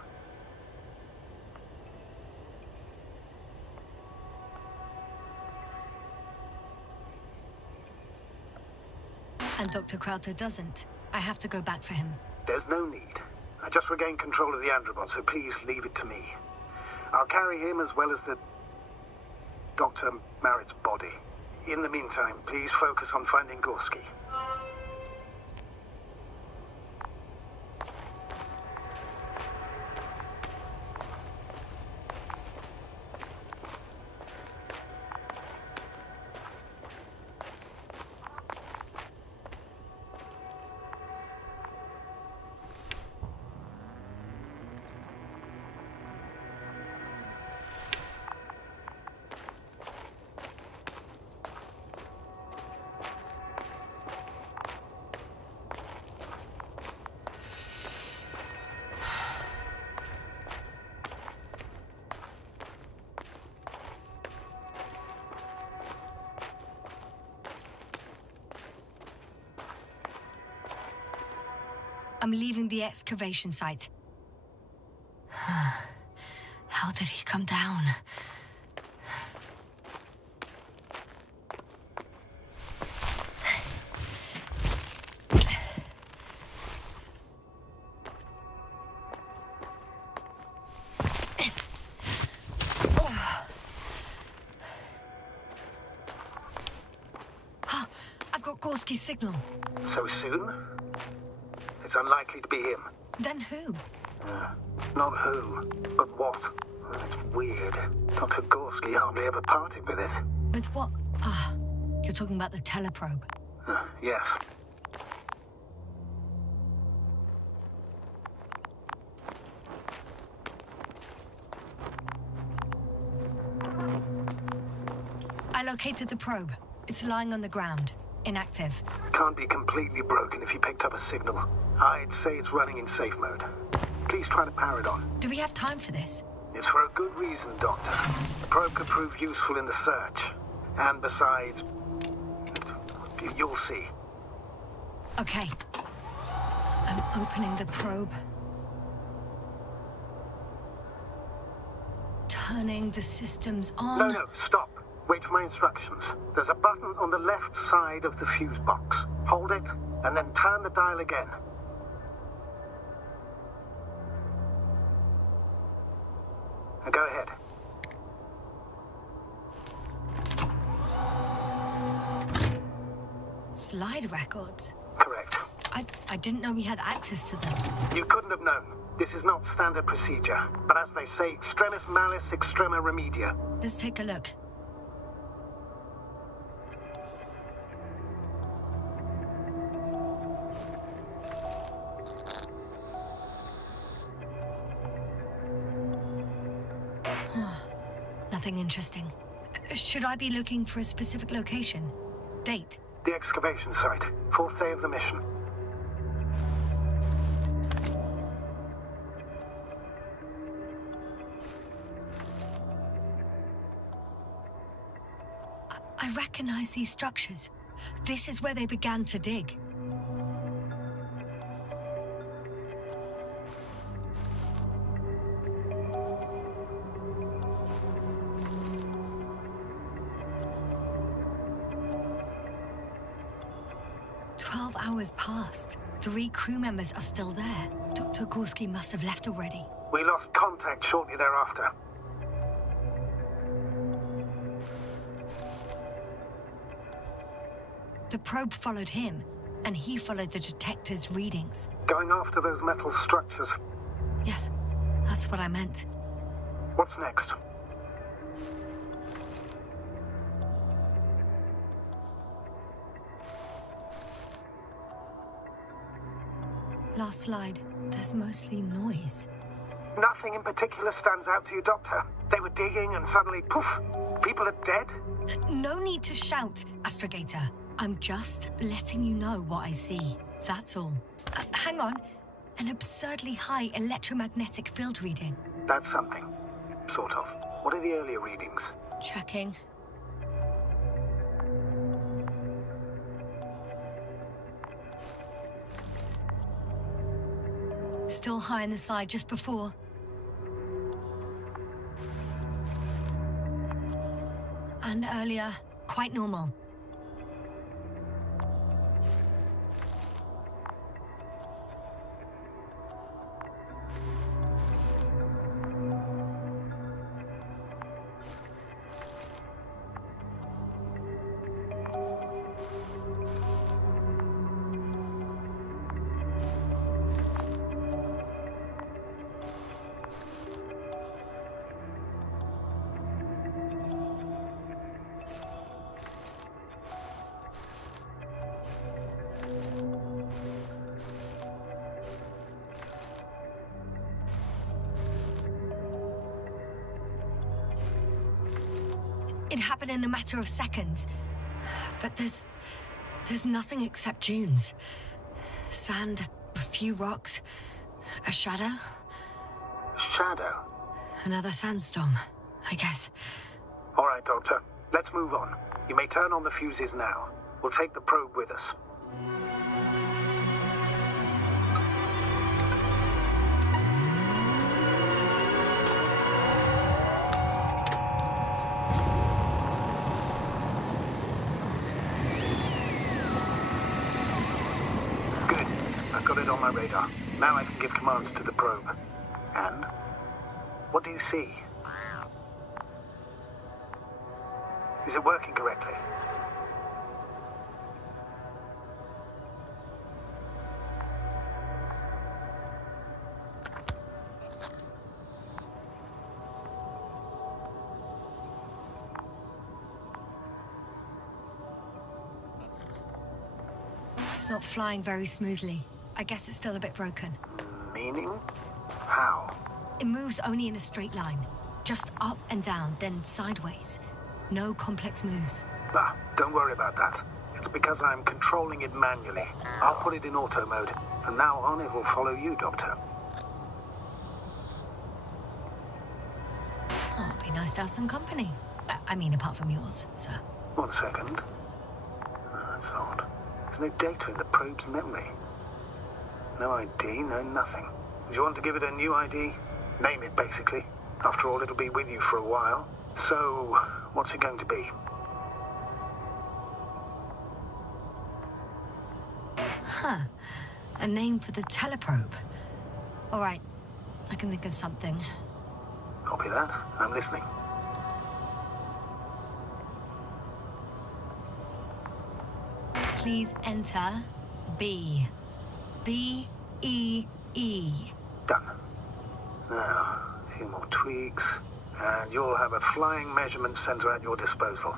And Dr. Krauter doesn't. I have to go back for him. There's no need. I just regained control of the Androbot, so please leave it to me. I'll carry him as well as the Dr. Merritt's body. In the meantime, please focus on finding Gorski. I'm leaving the excavation site. How did he come down? I've got Gorski's signal. So soon? It's unlikely to be him. Then who? Not who, but what. It's weird. Dr. Gorski hardly ever parted with it. With what? You're talking about the teleprobe. Yes. I located the probe. It's lying on the ground, inactive. Can't be completely broken if you picked up a signal. I'd say it's running in safe mode. Please try to power it on. Do we have time for this? It's for a good reason, Doctor. The probe could prove useful in the search. And besides, you'll see. Okay. I'm opening the probe. Turning the systems on. No, stop. Wait for my instructions. There's a button on the left side of the fuse box. Hold it, and then turn the dial again. Now go ahead. Slide records? Correct. I didn't know we had access to them. You couldn't have known. This is not standard procedure. But as they say, extremis malis, extrema remedia. Let's take a look. Nothing interesting. Should I be looking for a specific location? Date? The excavation site. 4th day of the mission. I recognize these structures. This is where they began to dig. Hours passed. 3 crew members are still there. Dr. Gorski must have left already. We lost contact shortly thereafter. The probe followed him, and he followed the detector's readings. Going after those metal structures. Yes, that's what I meant. What's next? Last slide. There's mostly noise. Nothing in particular stands out to you, Doctor. They were digging and suddenly, poof, people are dead? No need to shout, Astrogator. I'm just letting you know what I see. That's all. Hang on. An absurdly high electromagnetic field reading. That's something. Sort of. What are the earlier readings? Checking. Still high in the slide just before. And earlier, quite normal. It happened in a matter of seconds. But there's nothing except dunes. Sand, a few rocks, a shadow. Shadow? Another sandstorm, I guess. All right, Doctor. Let's move on. You may turn on the fuses now. We'll take the probe with us. got it on my radar. Now I can give commands to the probe. And? What do you see? Is it working correctly? It's not flying very smoothly. I guess it's still a bit broken. Meaning? How? It moves only in a straight line. Just up and down, then sideways. No complex moves. Ah, don't worry about that. It's because I'm controlling it manually. I'll put it in auto mode. From now on, it will follow you, Doctor. Oh, it'd be nice to have some company. I mean, apart from yours, sir. 1 second. That's odd. There's no data in the probe's memory. No ID, no nothing. Do you want to give it a new ID? Name it, basically. After all, it'll be with you for a while. So, what's it going to be? Huh. A name for the teleprobe. All right. I can think of something. Copy that. I'm listening. Please enter B. B-E-E. Done. Now, a few more tweaks, and you'll have a flying measurement center at your disposal.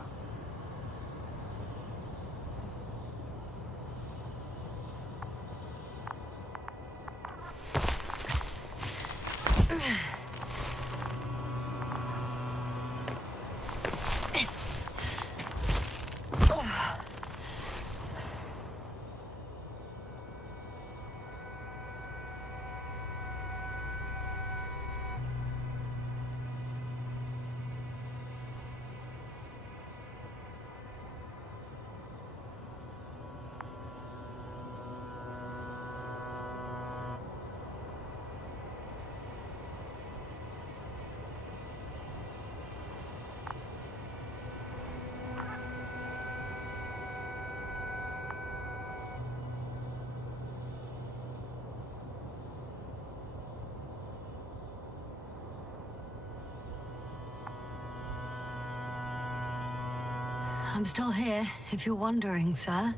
I'm still here, if you're wondering, sir.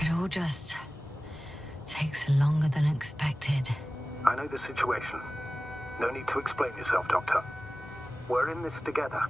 It all just takes longer than expected. I know the situation. No need to explain yourself, Doctor. We're in this together.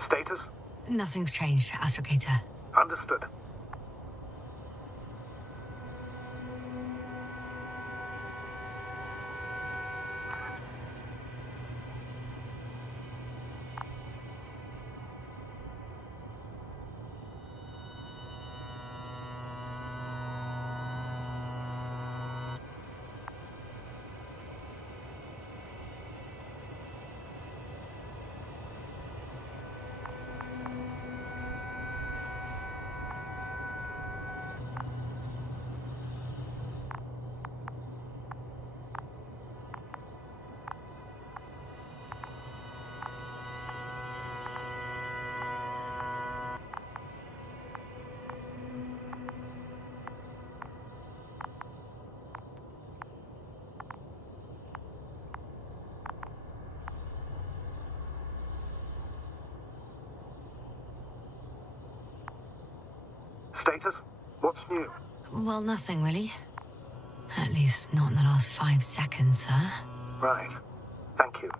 Status? Nothing's changed, Astrogator. Understood. Status? What's new? Well, nothing really. At least not in the last 5 seconds, sir. Right. Thank you.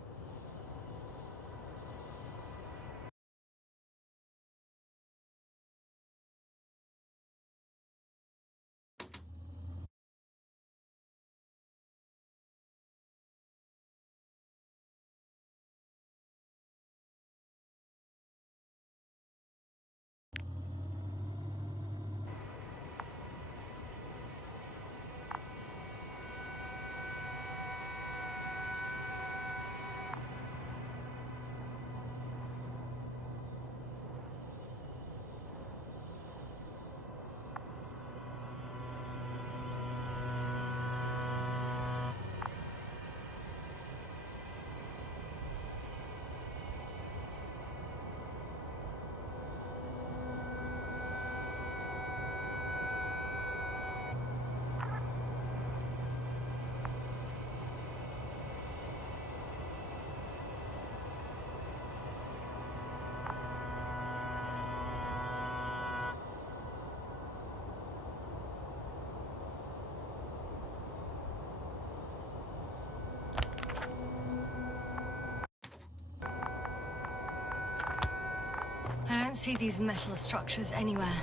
I don't see these metal structures anywhere.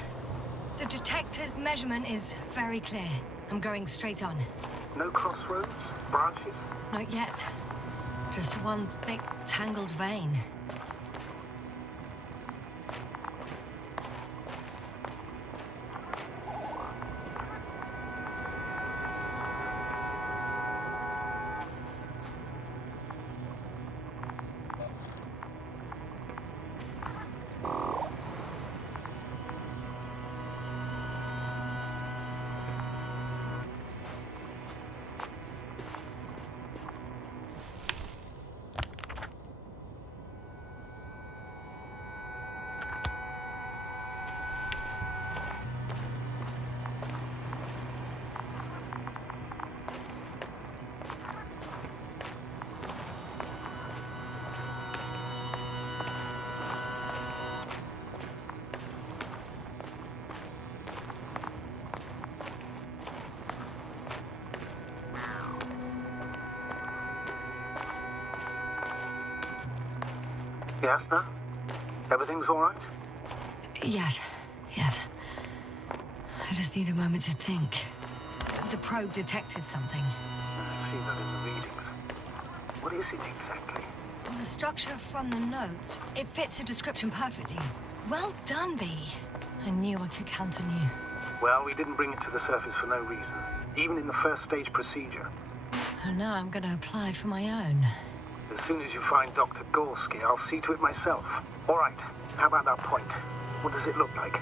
The detector's measurement is very clear. I'm going straight on. No crossroads? Branches? Not yet. Just one thick, tangled vein. Yes, no? Everything's all right? Yes. I just need a moment to think. The probe detected something. I see that in the readings. What is it exactly? The structure from the notes, it fits the description perfectly. Well done, B. I knew I could count on you. Well, we didn't bring it to the surface for no reason. Even in the first stage procedure. And now I'm going to apply for my own. As soon as you find Dr. Gorski, I'll see to it myself. All right, how about that point? What does it look like?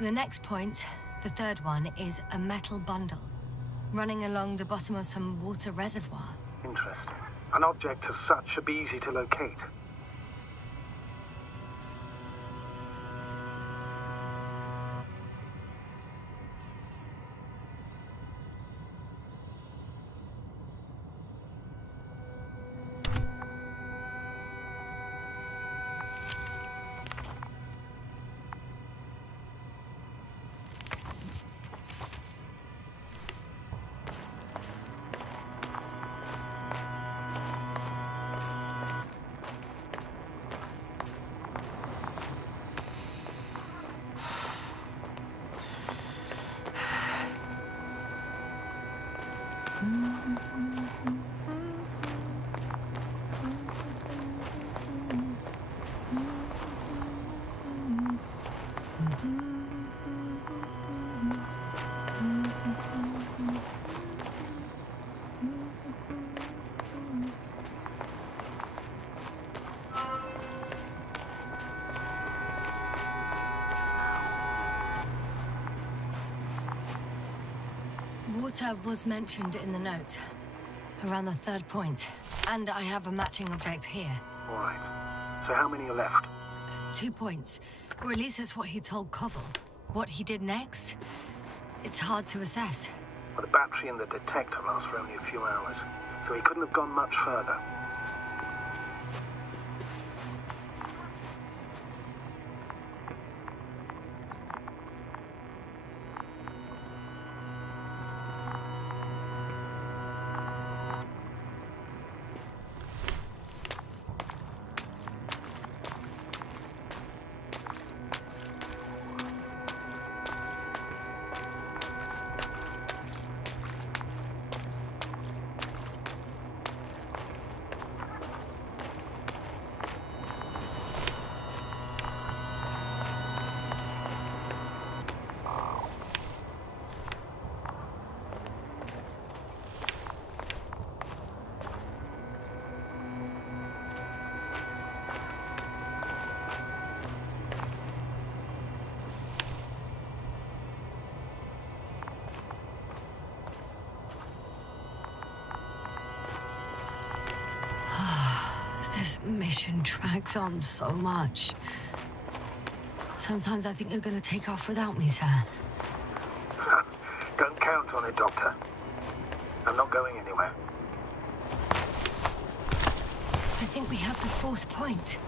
The next point, the third one, is a metal bundle running along the bottom of some water reservoir. Interesting. An object as such should be easy to locate. Water was mentioned in the notes, around the 3rd point. And I have a matching object here. All right. So how many are left? 2 points. Or at least that's what he told Koval. What he did next, it's hard to assess. Well, the battery in the detector lasts for only a few hours, so he couldn't have gone much further. This mission drags on so much. Sometimes I think you're going to take off without me, sir. Don't count on it, Doctor. I'm not going anywhere. I think we have the 4th point.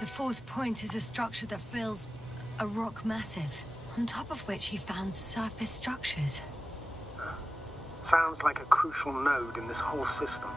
The 4th point is a structure that fills a rock massive, on top of which he found surface structures. Sounds like a crucial node in this whole system.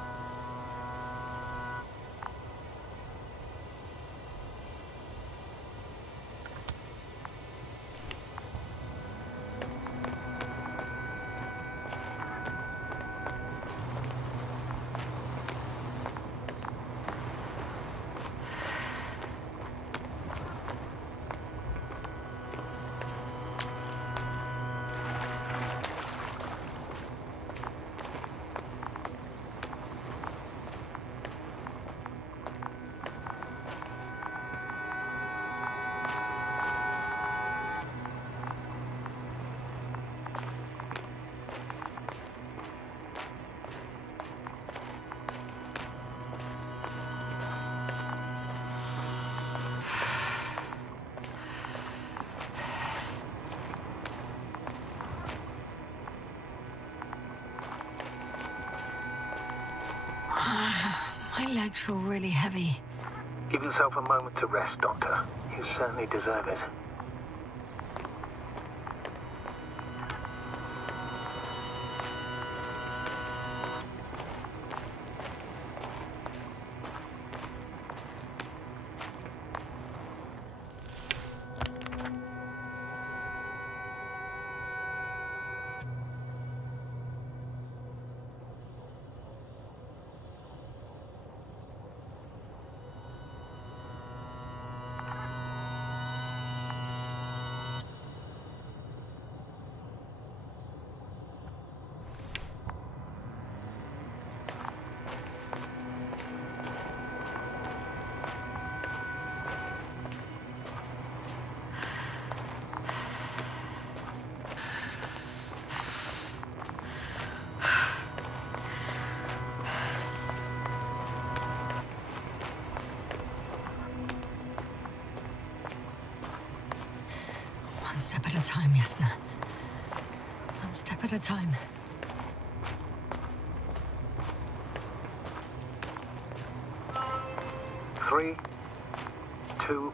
My legs feel really heavy. Give yourself a moment to rest, Doctor. You certainly deserve it. One step at a time, Yasna. One step at a time. Three, two,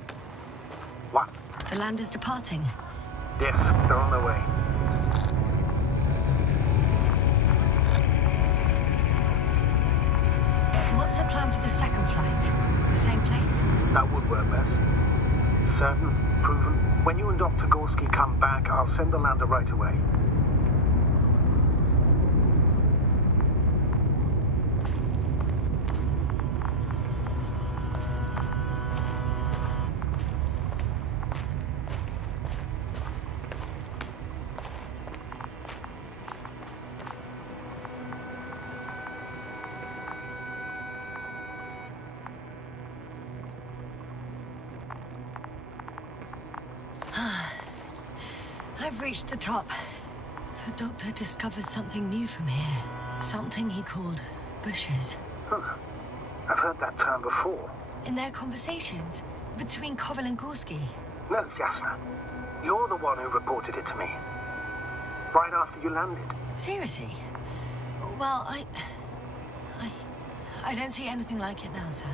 one. The land is departing. Yes, they're on their way. What's the plan for the second flight? The same place? That would work best. Certain, proven. When you and Dr. Gorski come back, I'll send the lander right away. I've reached the top. The doctor discovered something new from here. Something he called bushes. Huh. I've heard that term before. In their conversations between Koval and Gorski. No, Jasna. You're the one who reported it to me. Right after you landed. Seriously? Well, I don't see anything like it now, sir.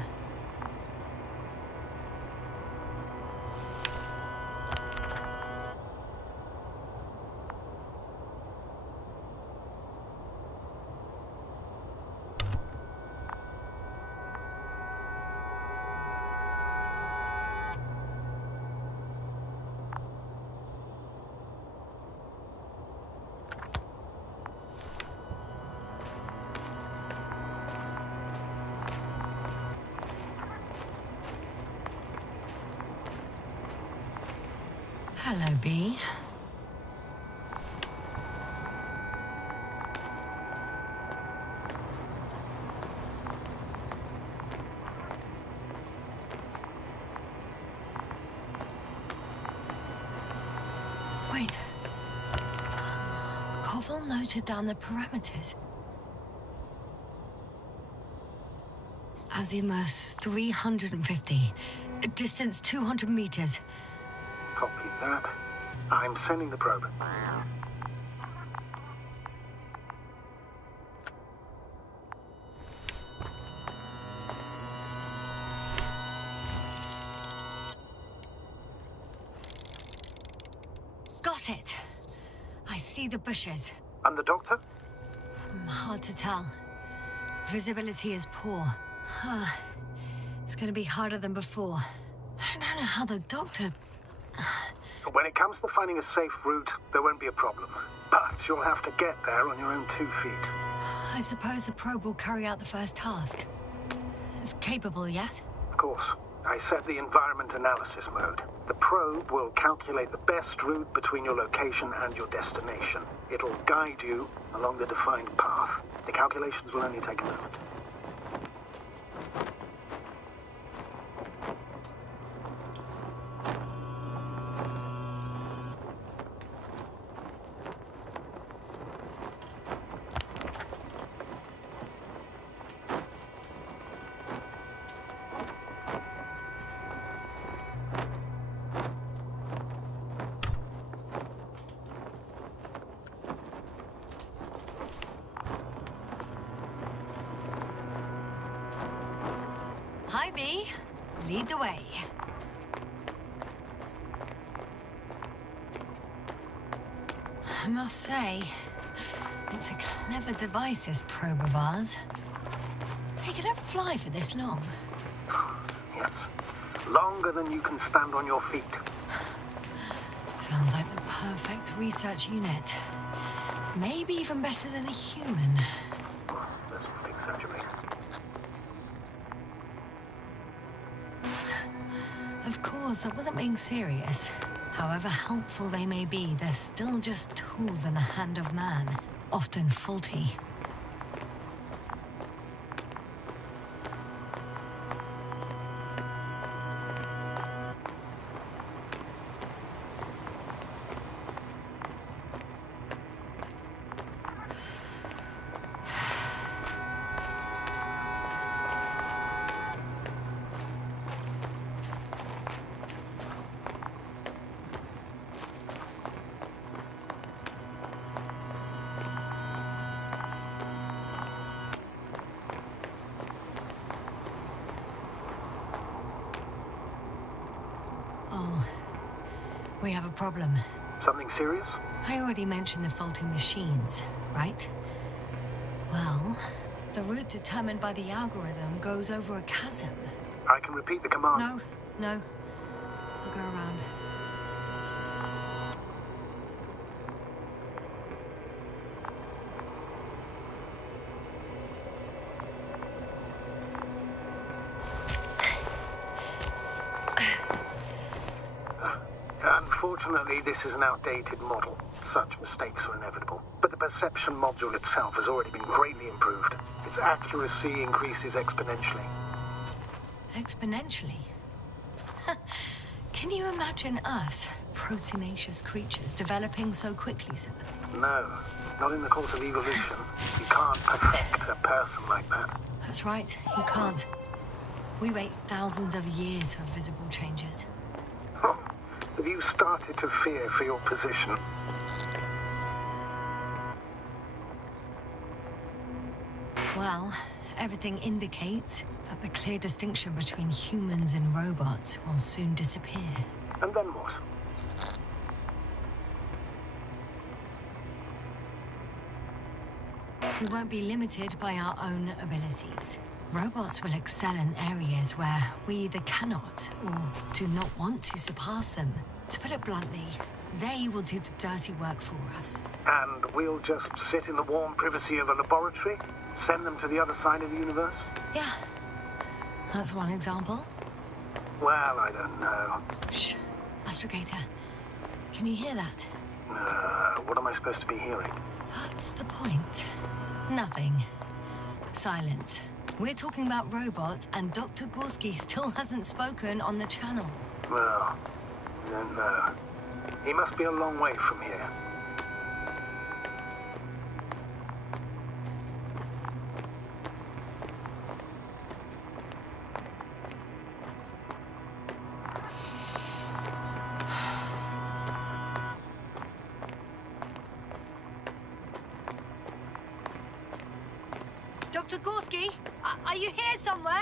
Hello, B. Wait. Koval noted down the parameters. Azimuth 350. Distance 200 meters. Copy that. I'm sending the probe. Got it. I see the bushes. And the doctor? Hard to tell. Visibility is poor. It's gonna be harder than before. I don't know how the doctor... When it comes to finding a safe route, there won't be a problem. But you'll have to get there on your own 2 feet. I suppose the probe will carry out the first task. It's capable yet? Of course. I set the environment analysis mode. The probe will calculate the best route between your location and your destination. It'll guide you along the defined path. The calculations will only take a moment. Hi, B. Lead the way. I must say, it's a clever device, this probe of ours. Hey, can it fly for this long? Yes. Longer than you can stand on your feet. Sounds like the perfect research unit. Maybe even better than a human. Let's not exaggerate. Of course, I wasn't being serious. However helpful they may be, they're still just tools in the hand of man, often faulty. Oh, we have a problem. Something serious? I already mentioned the faulty machines, right? Well, The route determined by the algorithm goes over a chasm. I can repeat the command. No. I'll go around. Unfortunately, this is an outdated model. Such mistakes are inevitable. But the perception module itself has already been greatly improved. Its accuracy increases exponentially. Exponentially? Can you imagine us, proteinaceous creatures, developing so quickly, sir? No, not in the course of evolution. You can't perfect a person like that. That's right, you can't. We wait thousands of years for visible changes. Huh. Have you started to fear for your position? Well, everything indicates that the clear distinction between humans and robots will soon disappear. And then what? We won't be limited by our own abilities. Robots will excel in areas where we either cannot or do not want to surpass them. To put it bluntly, they will do the dirty work for us. And we'll just sit in the warm privacy of a laboratory? Send them to the other side of the universe? Yeah, that's one example. Well, I don't know. Shh, Astrogator. Can you hear that? What am I supposed to be hearing? That's the point. Nothing. Silence. We're talking about robots, and Dr. Gorski still hasn't spoken on the channel. Well, I don't know. He must be a long way from here. Dr. Gorski, are you here somewhere?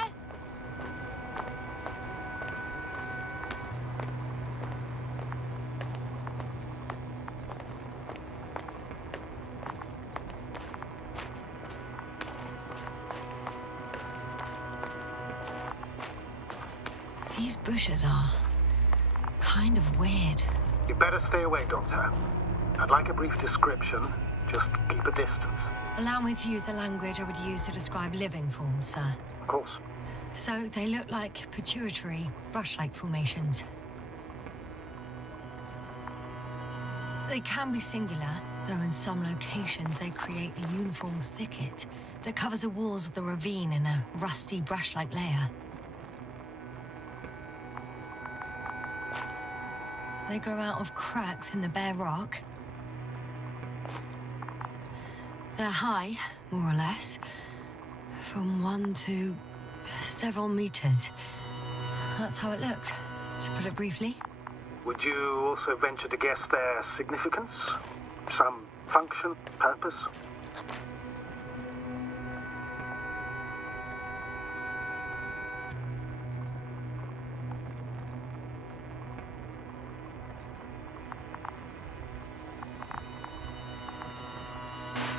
These bushes are kind of weird. You better stay away, Doctor. I'd like a brief description. Just keep a distance. Allow me to use the language I would use to describe living forms, sir. Of course. So they look like pituitary, brush-like formations. They can be singular, though in some locations they create a uniform thicket that covers the walls of the ravine in a rusty brush-like layer. They grow out of cracks in the bare rock. They're high, more or less, from 1 to several meters. That's how it looks, to put it briefly. Would you also venture to guess their significance? Some function, purpose?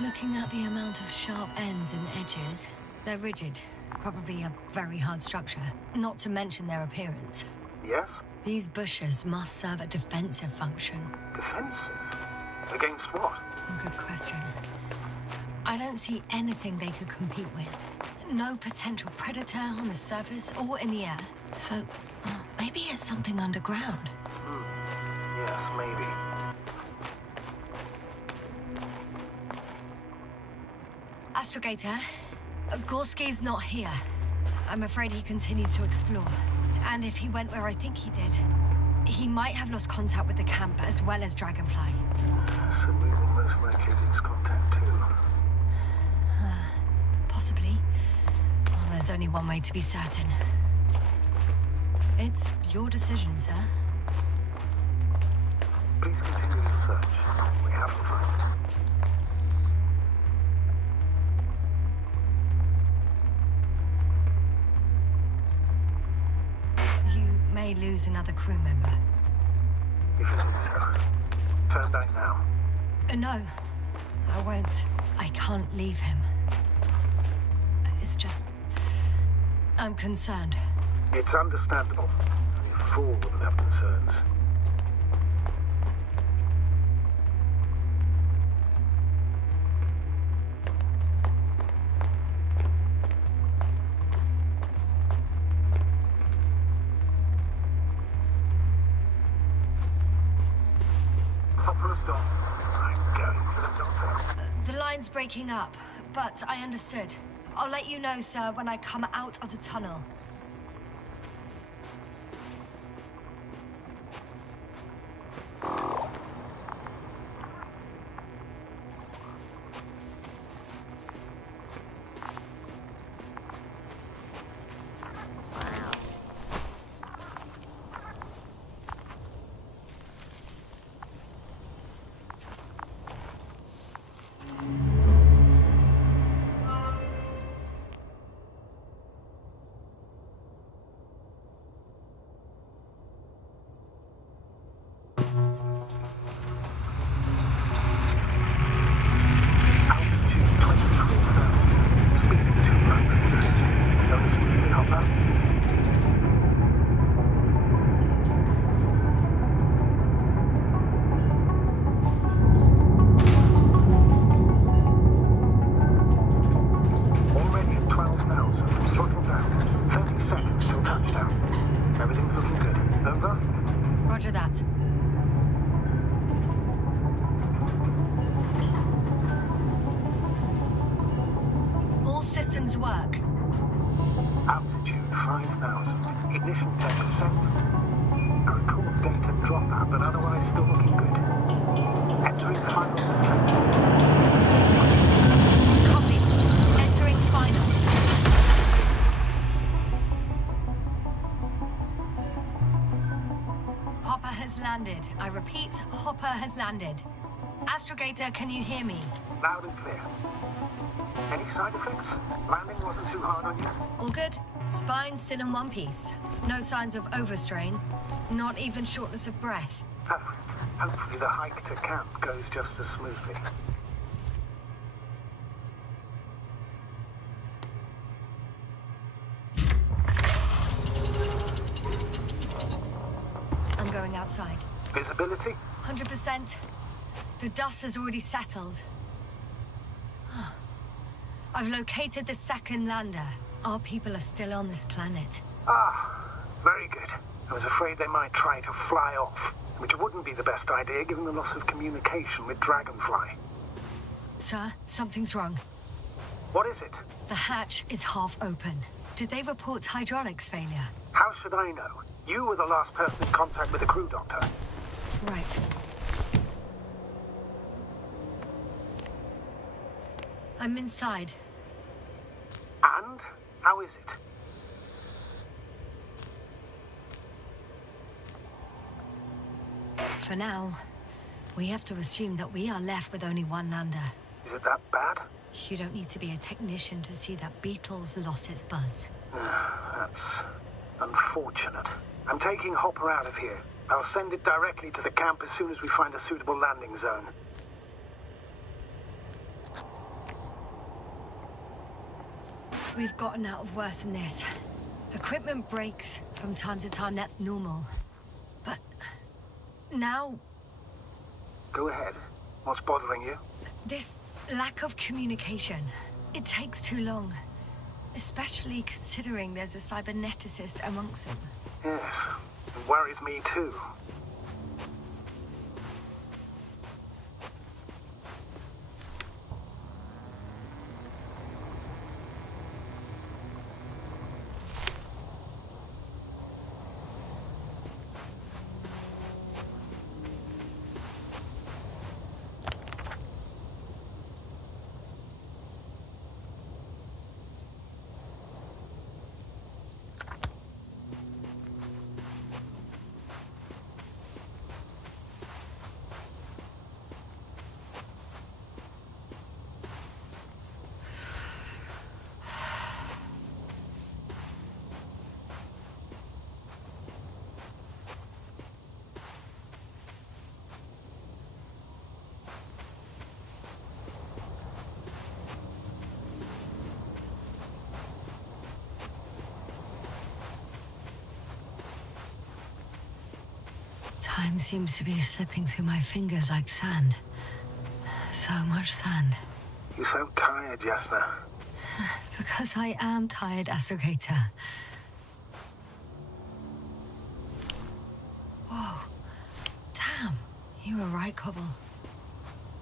Looking at the amount of sharp ends and edges, they're rigid. Probably a very hard structure. Not to mention their appearance. Yes? These bushes must serve a defensive function. Defensive? Against what? Good question. I don't see anything they could compete with. No potential predator on the surface or in the air. So, maybe it's something underground. Yes, maybe. Astrogator, Gorski's not here. I'm afraid he continued to explore. And if he went where I think he did, he might have lost contact with the camp as well as Dragonfly. So we will most likely lose contact too. Possibly. Well, there's only one way to be certain. It's your decision, sir. Please continue the search. We have to find it. May lose another crew member. If it is so, turn back now. No, I won't. I can't leave him. It's just... I'm concerned. It's understandable. Only a fool wouldn't have concerns. The line's breaking up, but I understood. I'll let you know, sir, when I come out of the tunnel. Systems work. Altitude 5,000. Ignition 10%. I record data dropout, but otherwise still looking good. Entering final descent. Copy. Entering final. Hopper has landed. I repeat, Hopper has landed. Astrogator, can you hear me? Loud and clear. Any side effects? Landing wasn't too hard on you? All good. Spine still in one piece. No signs of overstrain. Not even shortness of breath. Perfect. Hopefully the hike to camp goes just as smoothly. I'm going outside. Visibility? 100%. The dust has already settled. I've located the second lander. Our people are still on this planet. Ah, very good. I was afraid they might try to fly off, which wouldn't be the best idea given the loss of communication with Dragonfly. Sir, something's wrong. What is it? The hatch is half open. Did they report hydraulics failure? How should I know? You were the last person in contact with the crew doctor. Right. I'm inside. And? How is it? For now, we have to assume that we are left with only one lander. Is it that bad? You don't need to be a technician to see that Beetle's lost its buzz. That's unfortunate. I'm taking Hopper out of here. I'll send it directly to the camp as soon as we find a suitable landing zone. We've gotten out of worse than this. Equipment breaks from time to time, that's normal. But now... Go ahead. What's bothering you? This lack of communication. It takes too long. Especially considering there's a cyberneticist amongst them. Yes, it worries me too. Time seems to be slipping through my fingers like sand. So much sand. You sound tired, Jasna. Because I am tired, Astrogator. Whoa. Damn. You were right, Cobble.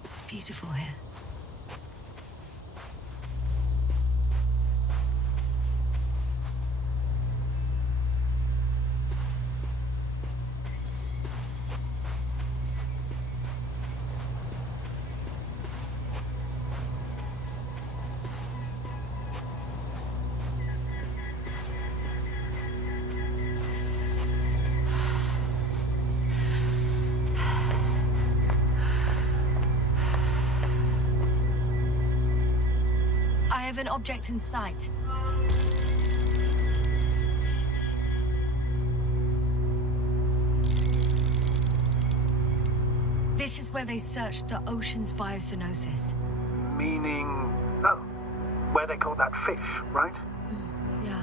It's beautiful here. I have an object in sight. This is where they searched the ocean's biocenosis. Meaning... Oh, where they caught that fish, right? Yeah.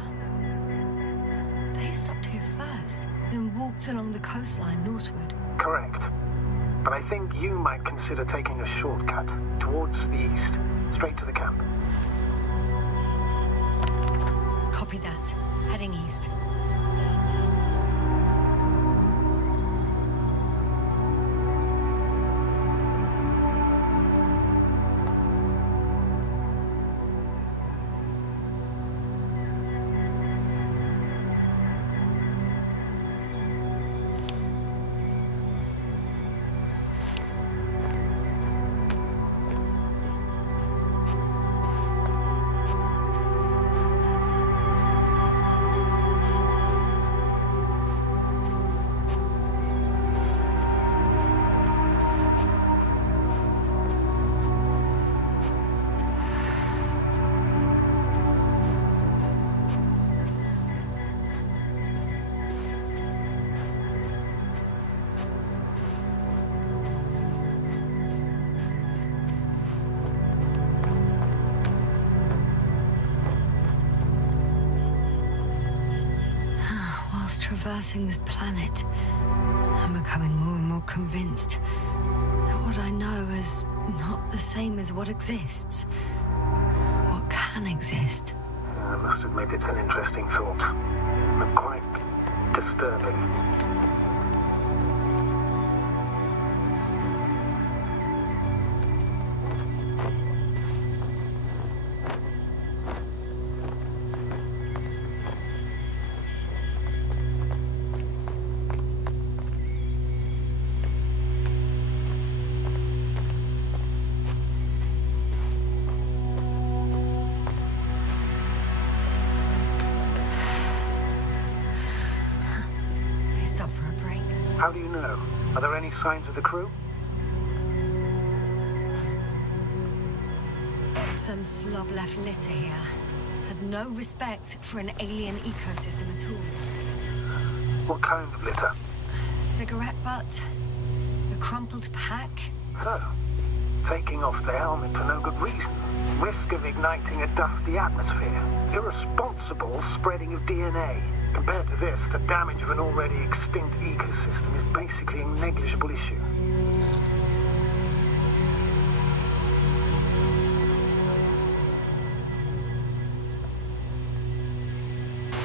They stopped here first, then walked along the coastline northward. Correct. But I think you might consider taking a shortcut towards the east, straight to the camp. Copy that. Heading east. Traversing this planet, I'm becoming more and more convinced that what I know is not the same as what exists. What can exist. I must admit it's an interesting thought, but quite disturbing. How do you know? Are there any signs of the crew? Some slob left litter here. Had no respect for an alien ecosystem at all. What kind of litter? Cigarette butt. A crumpled pack. So, taking off the helmet for no good reason. Risk of igniting a dusty atmosphere. Irresponsible spreading of DNA. Compared to this, the damage of an already extinct ecosystem is basically a negligible issue.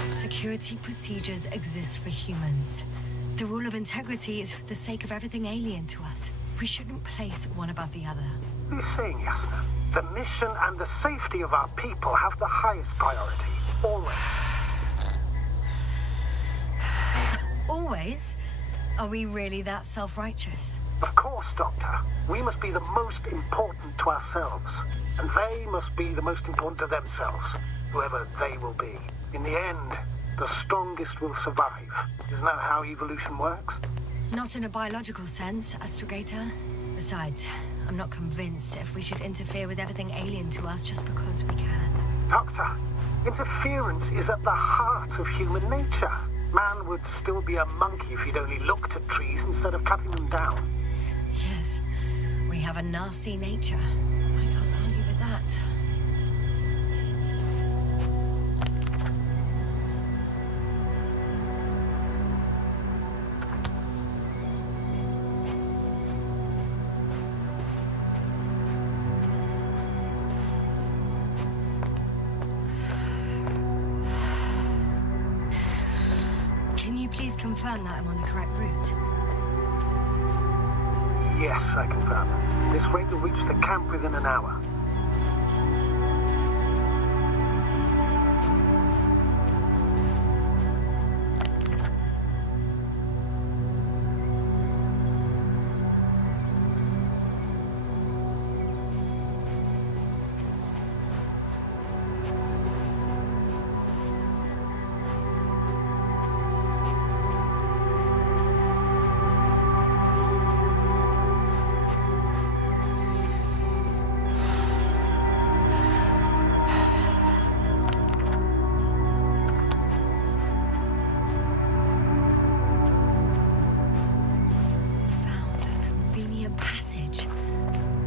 Security procedures exist for humans. The rule of integrity is for the sake of everything alien to us. We shouldn't place one above the other. What are you saying, Jasna? The mission and the safety of our people have the highest priority. Always. Always? Are we really that self-righteous? Of course, Doctor. We must be the most important to ourselves. And they must be the most important to themselves. Whoever they will be. In the end, the strongest will survive. Isn't that how evolution works? Not in a biological sense, Astrogator. Besides, I'm not convinced if we should interfere with everything alien to us just because we can. Doctor, interference is at the heart of human nature. Man would still be a monkey if he'd only looked at trees instead of cutting them down. Yes, we have a nasty nature. I can't argue with that. Can you please confirm that I'm on the correct route? Yes, I confirm. This rate will reach the camp within an hour.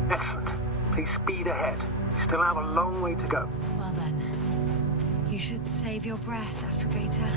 Excellent. Please speed ahead. You still have a long way to go. Well then, you should save your breath, Astrogator.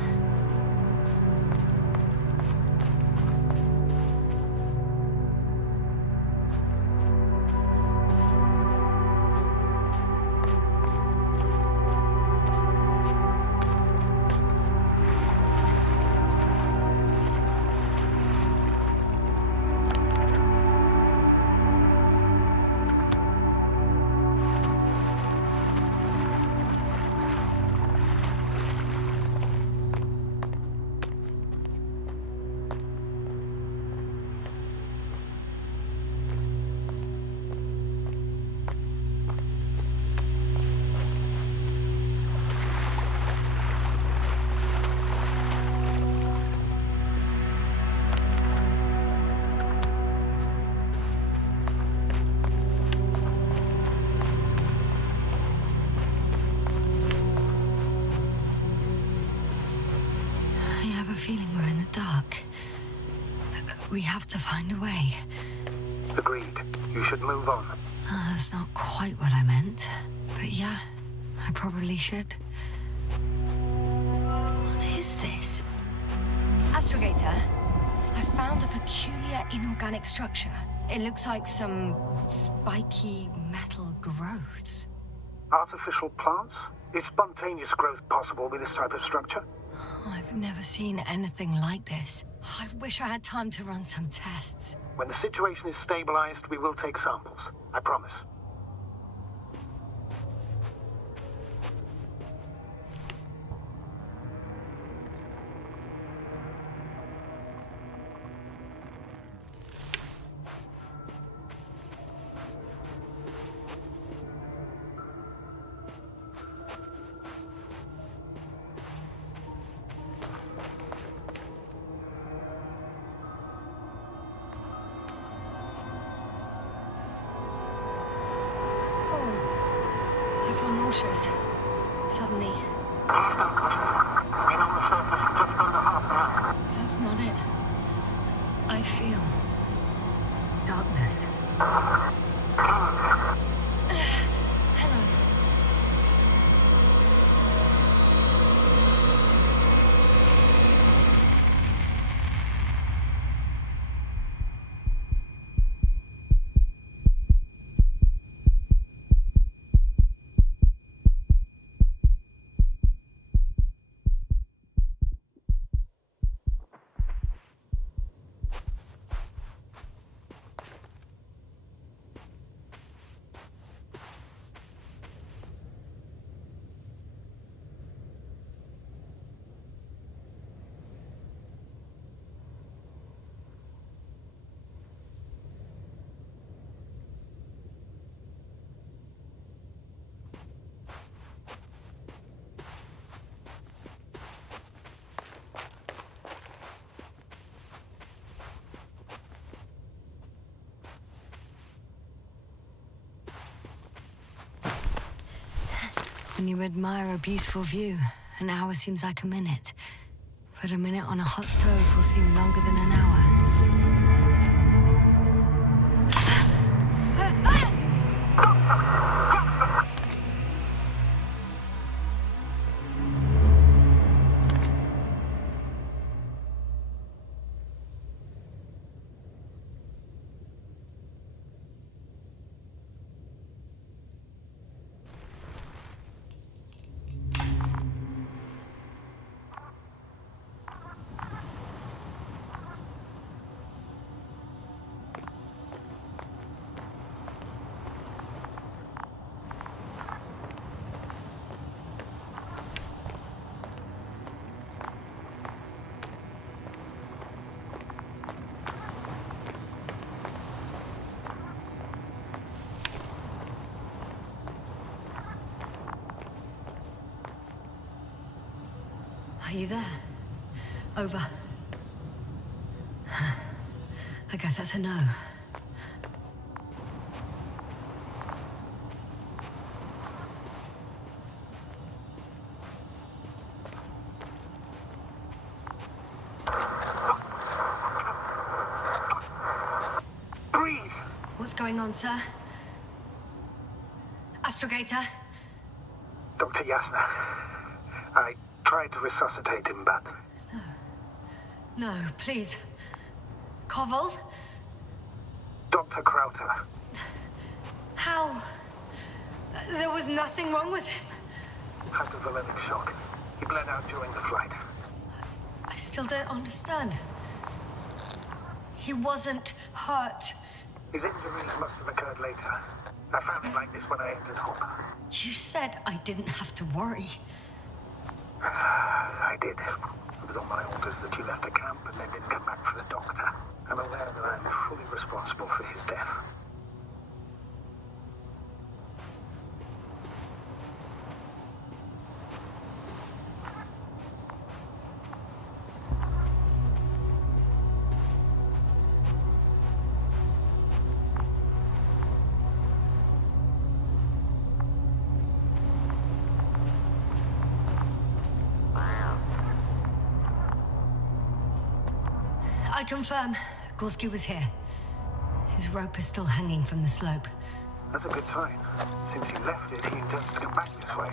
Feeling we're in the dark. We have to find a way. Agreed. You should move on. That's not quite what I meant. But yeah, I probably should. What is this? Astrogator, I found a peculiar inorganic structure. It looks like some spiky metal growths. Artificial plants? Is spontaneous growth possible with this type of structure? I've never seen anything like this. I wish I had time to run some tests. When the situation is stabilized, we will take samples. I promise. I feel nauseous. Suddenly. That's not it. I feel darkness. Hello. When you admire a beautiful view, an hour seems like a minute. But a minute on a hot stove will seem longer than an hour. Are you there? Over. I guess that's a no. Breathe! What's going on, sir? Astrogator? Dr. Yasna. I tried to resuscitate him, but... No, please. Koval? Dr. Krauter. How? There was nothing wrong with him. Hypovolemic shock. He bled out during the flight. I still don't understand. He wasn't hurt. His injuries must have occurred later. I found him like this when I entered home. You said I didn't have to worry. I did. It was on my orders that you left the camp and then didn't come back for the doctor. I'm aware that I'm fully responsible for his death. I confirm, Gorski was here. His rope is still hanging from the slope. That's a good sign. Since you left it, he intends to come back this way.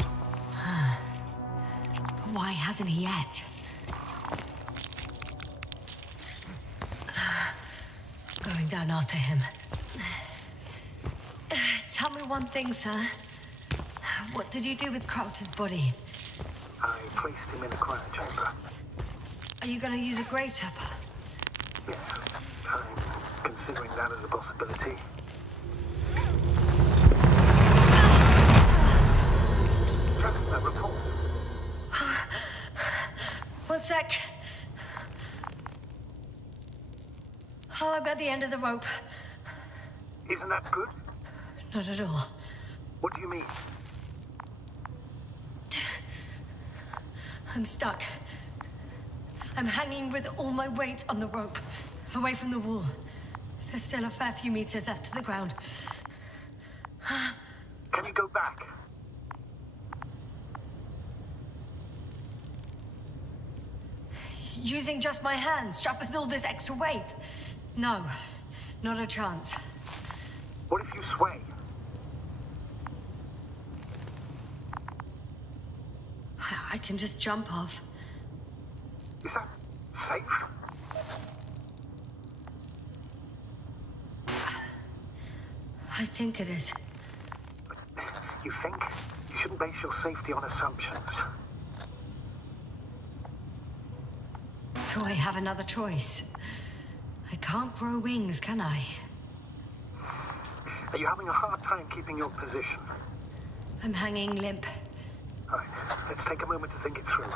Why hasn't he yet? Going down after him. Tell me one thing, sir. What did you do with Krauter's body? I placed him in a cryochamber. Are you gonna use a grave tapper? Yes, I'm considering that as a possibility. Just a report. One sec. Oh, I'm at the end of the rope. Isn't that good? Not at all. What do you mean? I'm stuck. I'm hanging with all my weight on the rope, away from the wall. There's still a fair few meters left to the ground. Can you go back? Using just my hands, strapped with all this extra weight? No, not a chance. What if you sway? I can just jump off. Is that safe? I think it is. You think? You shouldn't base your safety on assumptions. Do I have another choice? I can't grow wings, can I? Are you having a hard time keeping your position? I'm hanging limp. All right, let's take a moment to think it through.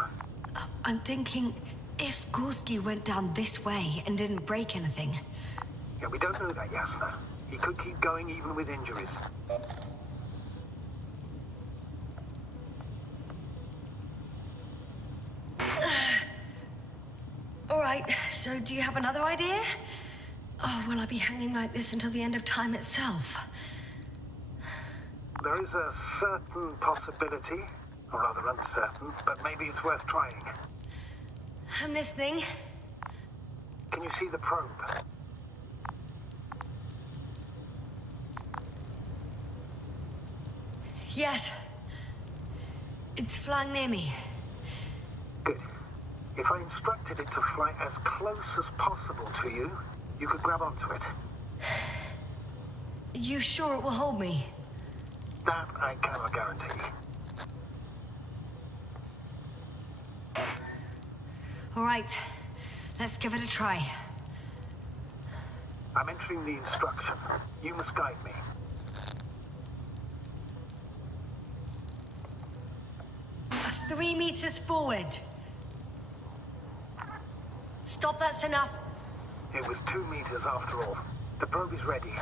I'm thinking, if Gorski went down this way and didn't break anything... Yeah, we don't know that, Yasna. He could keep going even with injuries. All right, so do you have another idea? Oh, will I be hanging like this until the end of time itself? There is a certain possibility, or rather uncertain, but maybe it's worth trying. I'm listening. Can you see the probe? Yes. It's flying near me. Good. If I instructed it to fly as close as possible to you, you could grab onto it. You sure it will hold me? That I cannot guarantee. All right, let's give it a try. I'm entering the instruction. You must guide me. A 3 meters forward. Stop, that's enough. It was 2 meters after all. The probe is ready.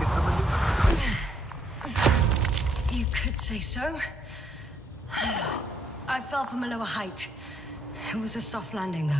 Is the maneuver say so. I fell from a lower height. It was a soft landing, though.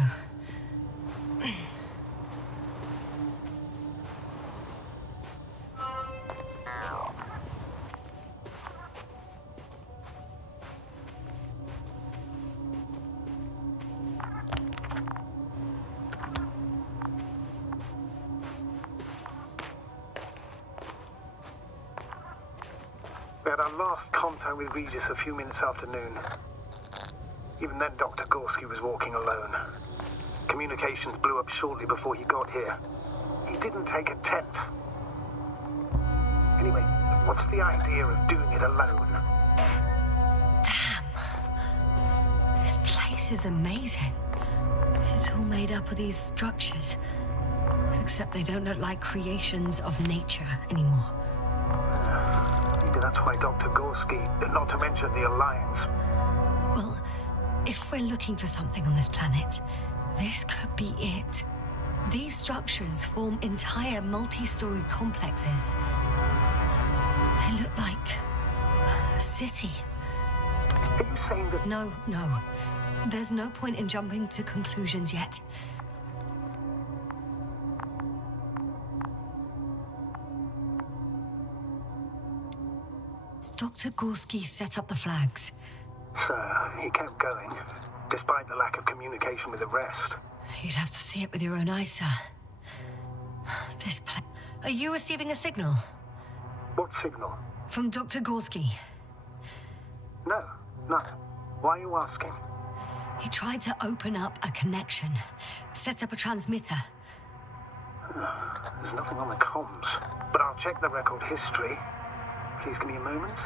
We had our last contact with Regis a few minutes after noon. Even then, Dr. Gorski was walking alone. Communications blew up shortly before he got here. He didn't take a tent. Anyway, what's the idea of doing it alone? Damn. This place is amazing. It's all made up of these structures. Except they don't look like creations of nature anymore. Maybe that's why Dr. Gorski, not to mention the Alliance. Well, if we're looking for something on this planet, this could be it. These structures form entire multi-story complexes. They look like a city. Are you saying that... No. There's no point in jumping to conclusions yet. Dr. Gorski set up the flags. So, he kept going, despite the lack of communication with the rest. You'd have to see it with your own eyes, sir. Are you receiving a signal? What signal? From Dr. Gorski. No. Why are you asking? He tried to open up a connection, set up a transmitter. There's nothing on the comms, but I'll check the record history. Please give me a moment.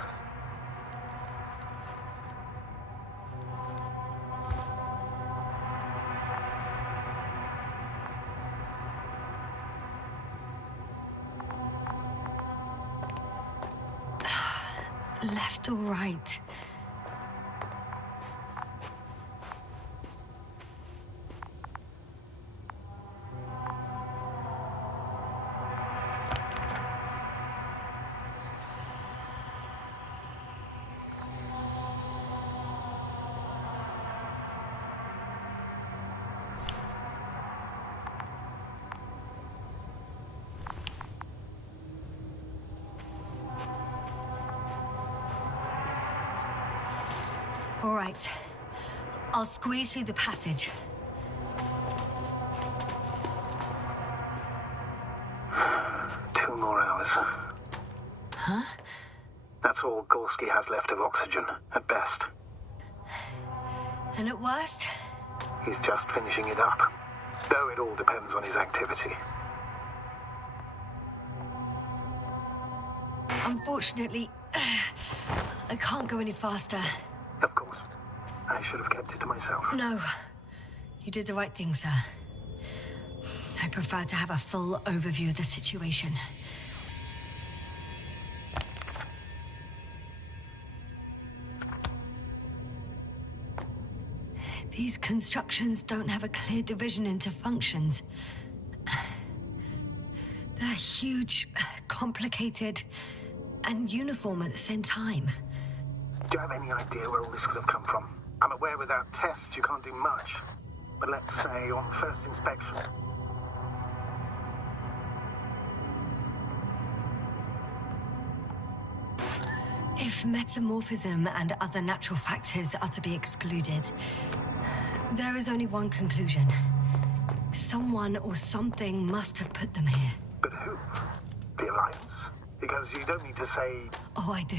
Left or right? All right. I'll squeeze through the passage. 2 more hours. Huh? That's all Gorski has left of oxygen, at best. And at worst? He's just finishing it up. Though it all depends on his activity. Unfortunately, I can't go any faster. Of course. I should have kept it to myself. No. You did the right thing, sir. I prefer to have a full overview of the situation. These constructions don't have a clear division into functions. They're huge, complicated, and uniform at the same time. Do you have any idea where all this could have come from? I'm aware without tests you can't do much. But let's say on first inspection. If metamorphism and other natural factors are to be excluded, there is only one conclusion. Someone or something must have put them here. But who? The Alliance? Because you don't need to say... Oh, I do.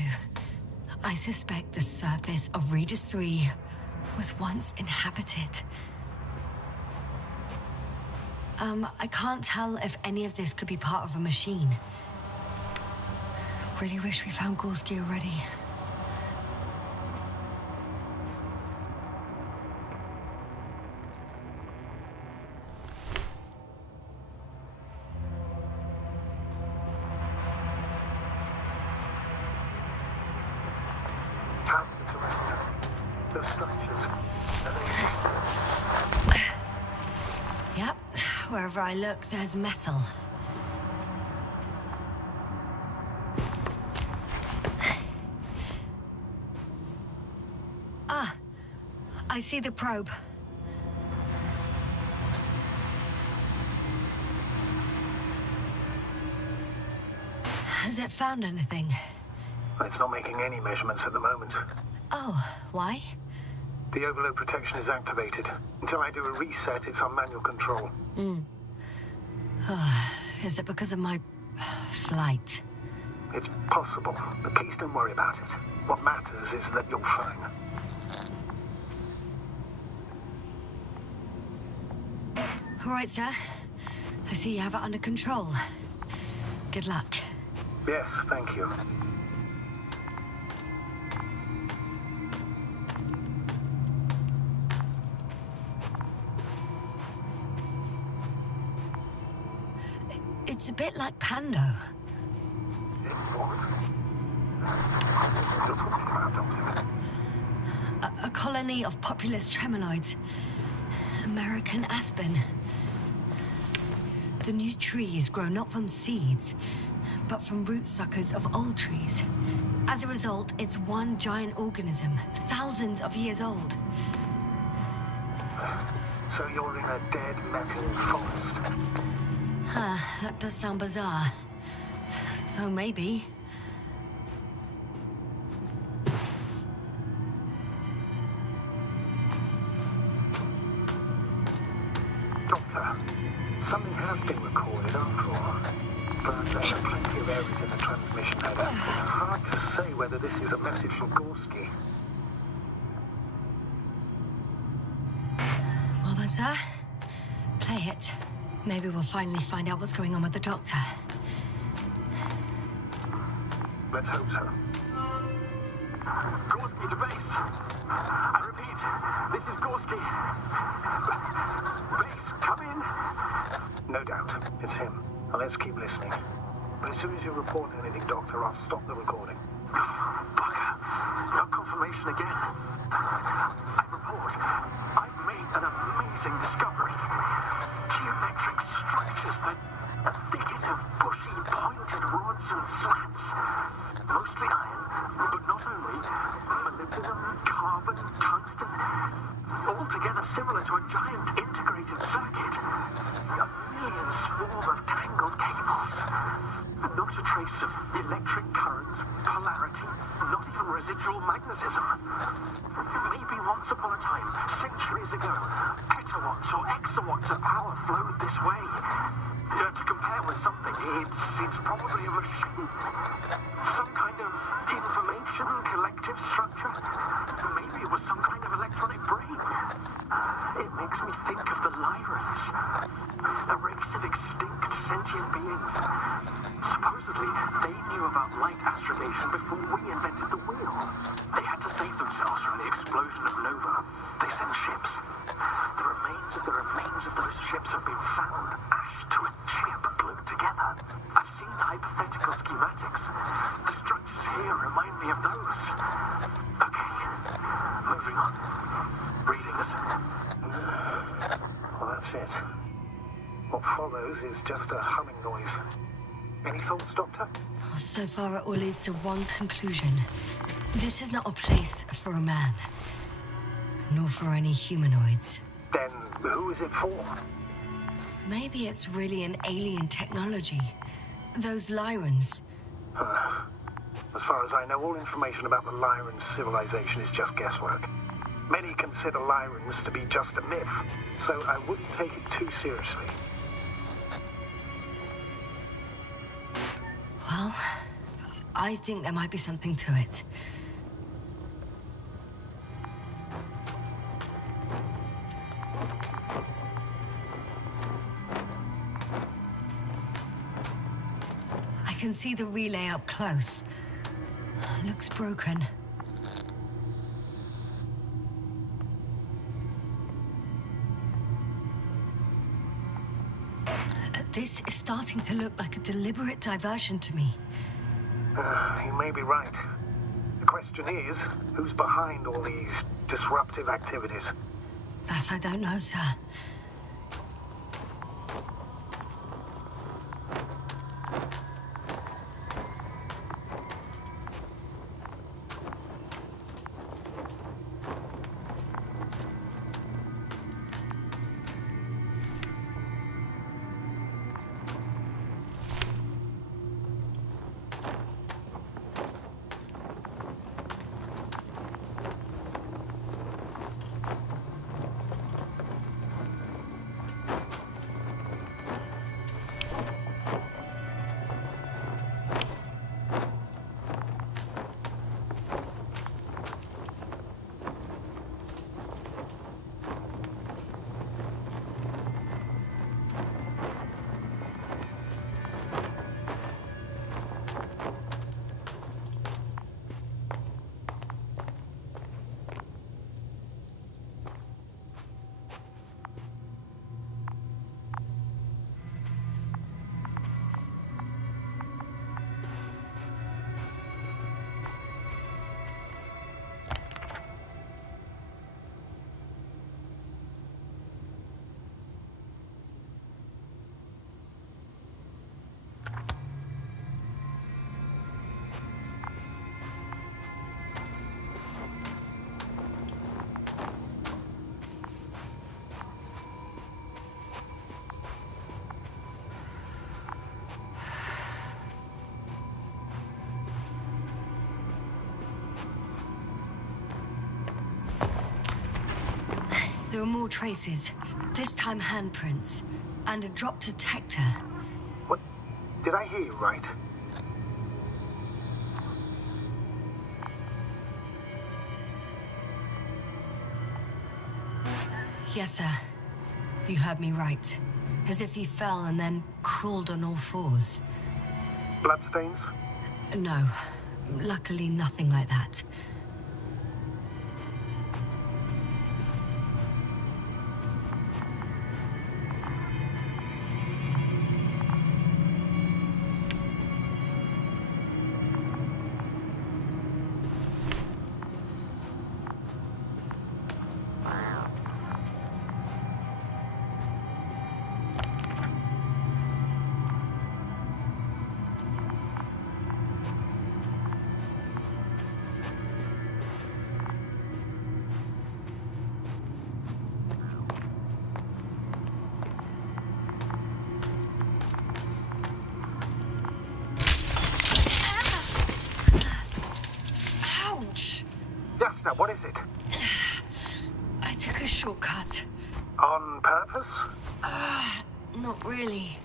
I suspect the surface of Regis 3 was once inhabited. I can't tell if any of this could be part of a machine. Really wish we found Gorski already. How interesting. Those structures. Yep. Wherever I look, there's metal. I see the probe. Has it found anything? It's not making any measurements at the moment. Oh, why? The overload protection is activated. Until I do a reset, it's on manual control. Is it because of my flight? It's possible, but please don't worry about it. What matters is that you're fine. All right, sir. I see you have it under control. Good luck. Yes, thank you. It's a bit like Pando. What? You're talking about, Doctor? A colony of populous tremoloids. American aspen. The new trees grow not from seeds, but from root suckers of old trees. As a result, it's one giant organism, thousands of years old. So you're in a dead metal forest? Huh, that does sound bizarre. Though maybe. Doctor, something has been recorded after all. But there are plenty of errors in the transmission header. It's hard to say whether this is a message from Gorski. Well then, sir, play it. Maybe we'll finally find out what's going on with the doctor. Let's hope so. Gorski to base. I repeat, this is Gorski. Base, come in. No doubt, it's him. Now let's keep listening. But as soon as you report anything, Doctor, I'll stop the recording. Bugger. No confirmation again. I report. I've made an amazing discovery. Geometric structures that a thicket of bushy, pointed rods and slats. Mostly iron, but not only. Molybdenum, carbon, tungsten. All together similar to a giant integrated circuit. A million swarm of tangled cables. Not a trace of electric current, polarity, not even residual magnetism. Maybe once upon a time, centuries ago, petawatts or exawatts of power flowed this way. To compare with something, it's probably a machine. Some kind of information collective structure. Maybe it was some kind of electronic brain. It makes me think of the Lyrans. A race of extinct sentient beings. Supposedly, they knew about light astrogation before we invented the wheel. They had to save themselves from the explosion of Nova. They sent ships. The remains of those ships have been found, ashed to a chip glued together. I've seen the hypothetical schematics. The structures here remind me of those. Okay, moving on. Readings. Well, that's it. What follows is just a humming noise. Any thoughts, Doctor? So far, it all leads to one conclusion. This is not a place for a man. Nor for any humanoids. Then who is it for? Maybe it's really an alien technology. Those Lyrans. As far as I know, all information about the Lyran civilization is just guesswork. Many consider Lyrans to be just a myth, so I wouldn't take it too seriously. Well, I think there might be something to it. I can see the relay up close. Looks broken. This is starting to look like a deliberate diversion to me. You may be right. The question is, who's behind all these disruptive activities? That I don't know, sir. There are more traces, this time handprints, and a drop detector. What? Did I hear you right? Yes, sir. You heard me right. As if he fell and then crawled on all fours. Bloodstains? No. Luckily, nothing like that. Yes, now what is it? I took a shortcut. On purpose? Not really.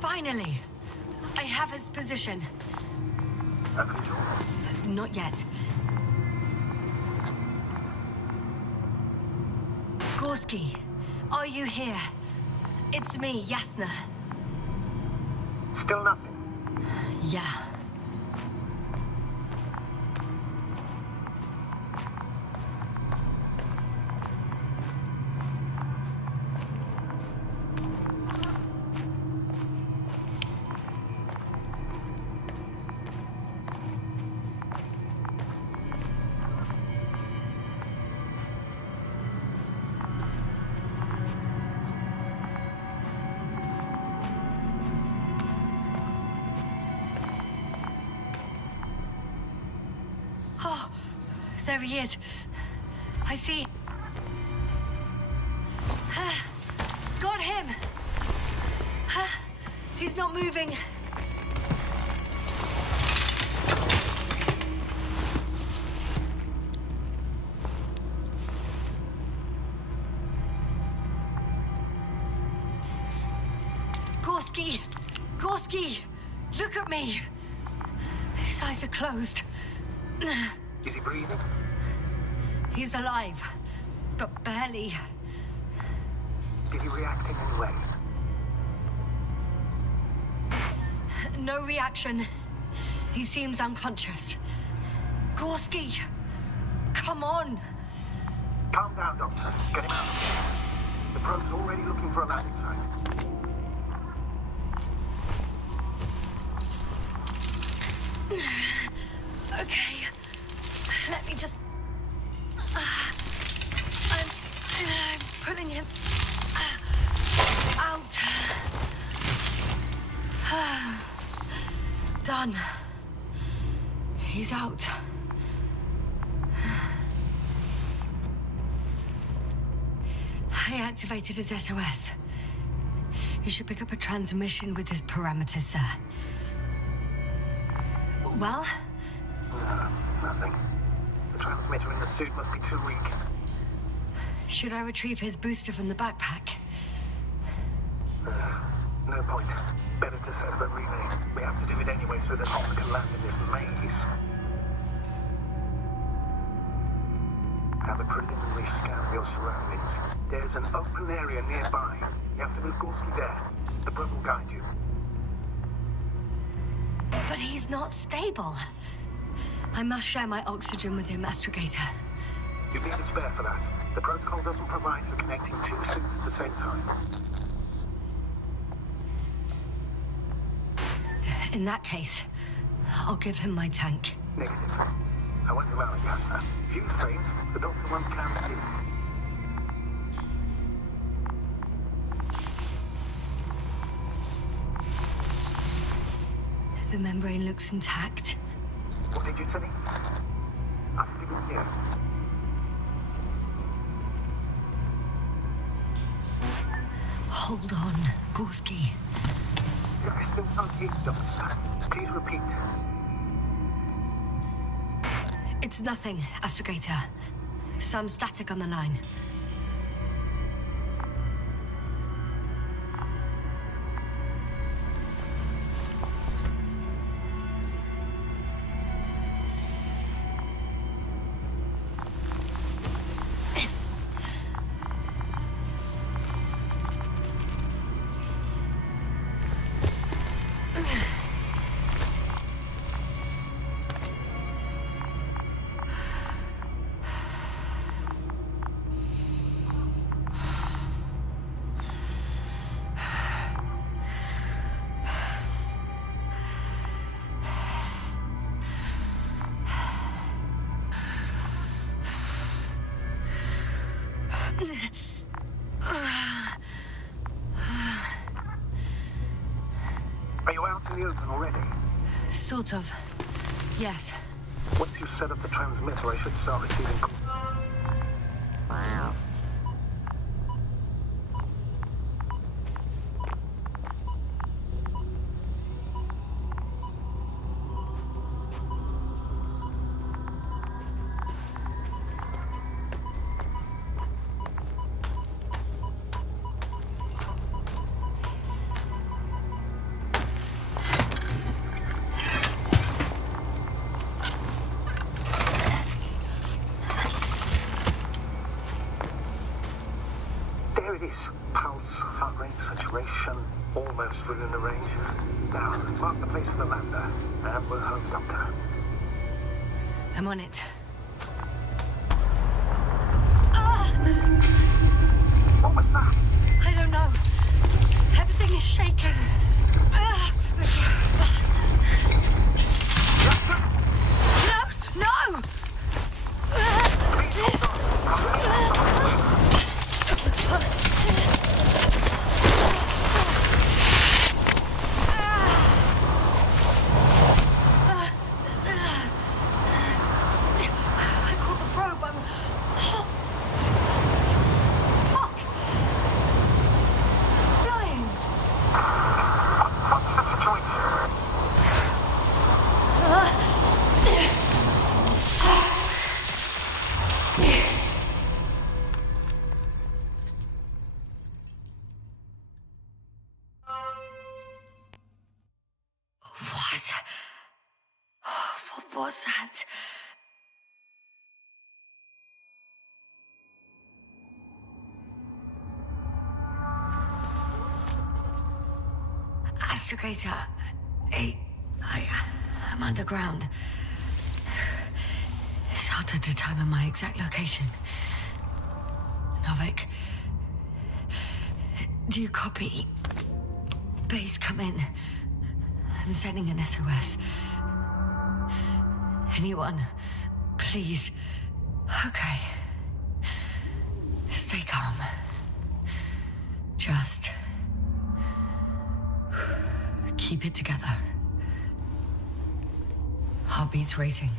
Finally! I have his position. Not yet. Gorski, are you here? It's me, Yasna. Still nothing. Yeah. Oh, there he is. I see. Got him. He's not moving. Gorski! Gorski! Look at me! His eyes are closed. Is he breathing? He's alive, but barely. Did he react in any way? No reaction. He seems unconscious. Gorski! Come on! Calm down, Doctor. Get him out of here. The probe's already looking for a landing site. Okay. Let me just... I'm pulling him out. Done. He's out. I activated his SOS. You should pick up a transmission with his parameters, sir. Well? No, nothing. The transmitter in the suit must be too weak. Should I retrieve his booster from the backpack? No point. Better to set up a relay. We have to do it anyway so that Hopper can land in this maze. Have a preliminary scan of your surroundings. There's an open area nearby. You have to move Gorski there. The probe will guide you. But he's not stable. I must share my oxygen with him, Astrogator. You need a spare for that. The protocol doesn't provide for connecting two suits at the same time. In that case, I'll give him my tank. Negative. I won't allow it, Gaster. If you faint, the doctor won't count you. The membrane looks intact. What did you say? I didn't hear. Hold on, Gorski. I still can't hear you, Doctor. Please repeat. It's nothing, Astrogator. Some static on the line. Are you out in the open already? Sort of. Yes. Once you've set up the transmitter, I should start receiving calls. Pulse, heart rate, saturation, almost within the range. Now, mark the place for the lander, and we're home, Doctor. I'm on it. What was that? I don't know. Everything is shaking. No! What was that? Astrogator, I'm underground. It's hard to determine my exact location. Novik, do you copy? Base, come in. I'm sending an SOS. Anyone, please. Okay. Stay calm. Just keep it together. Heartbeats racing.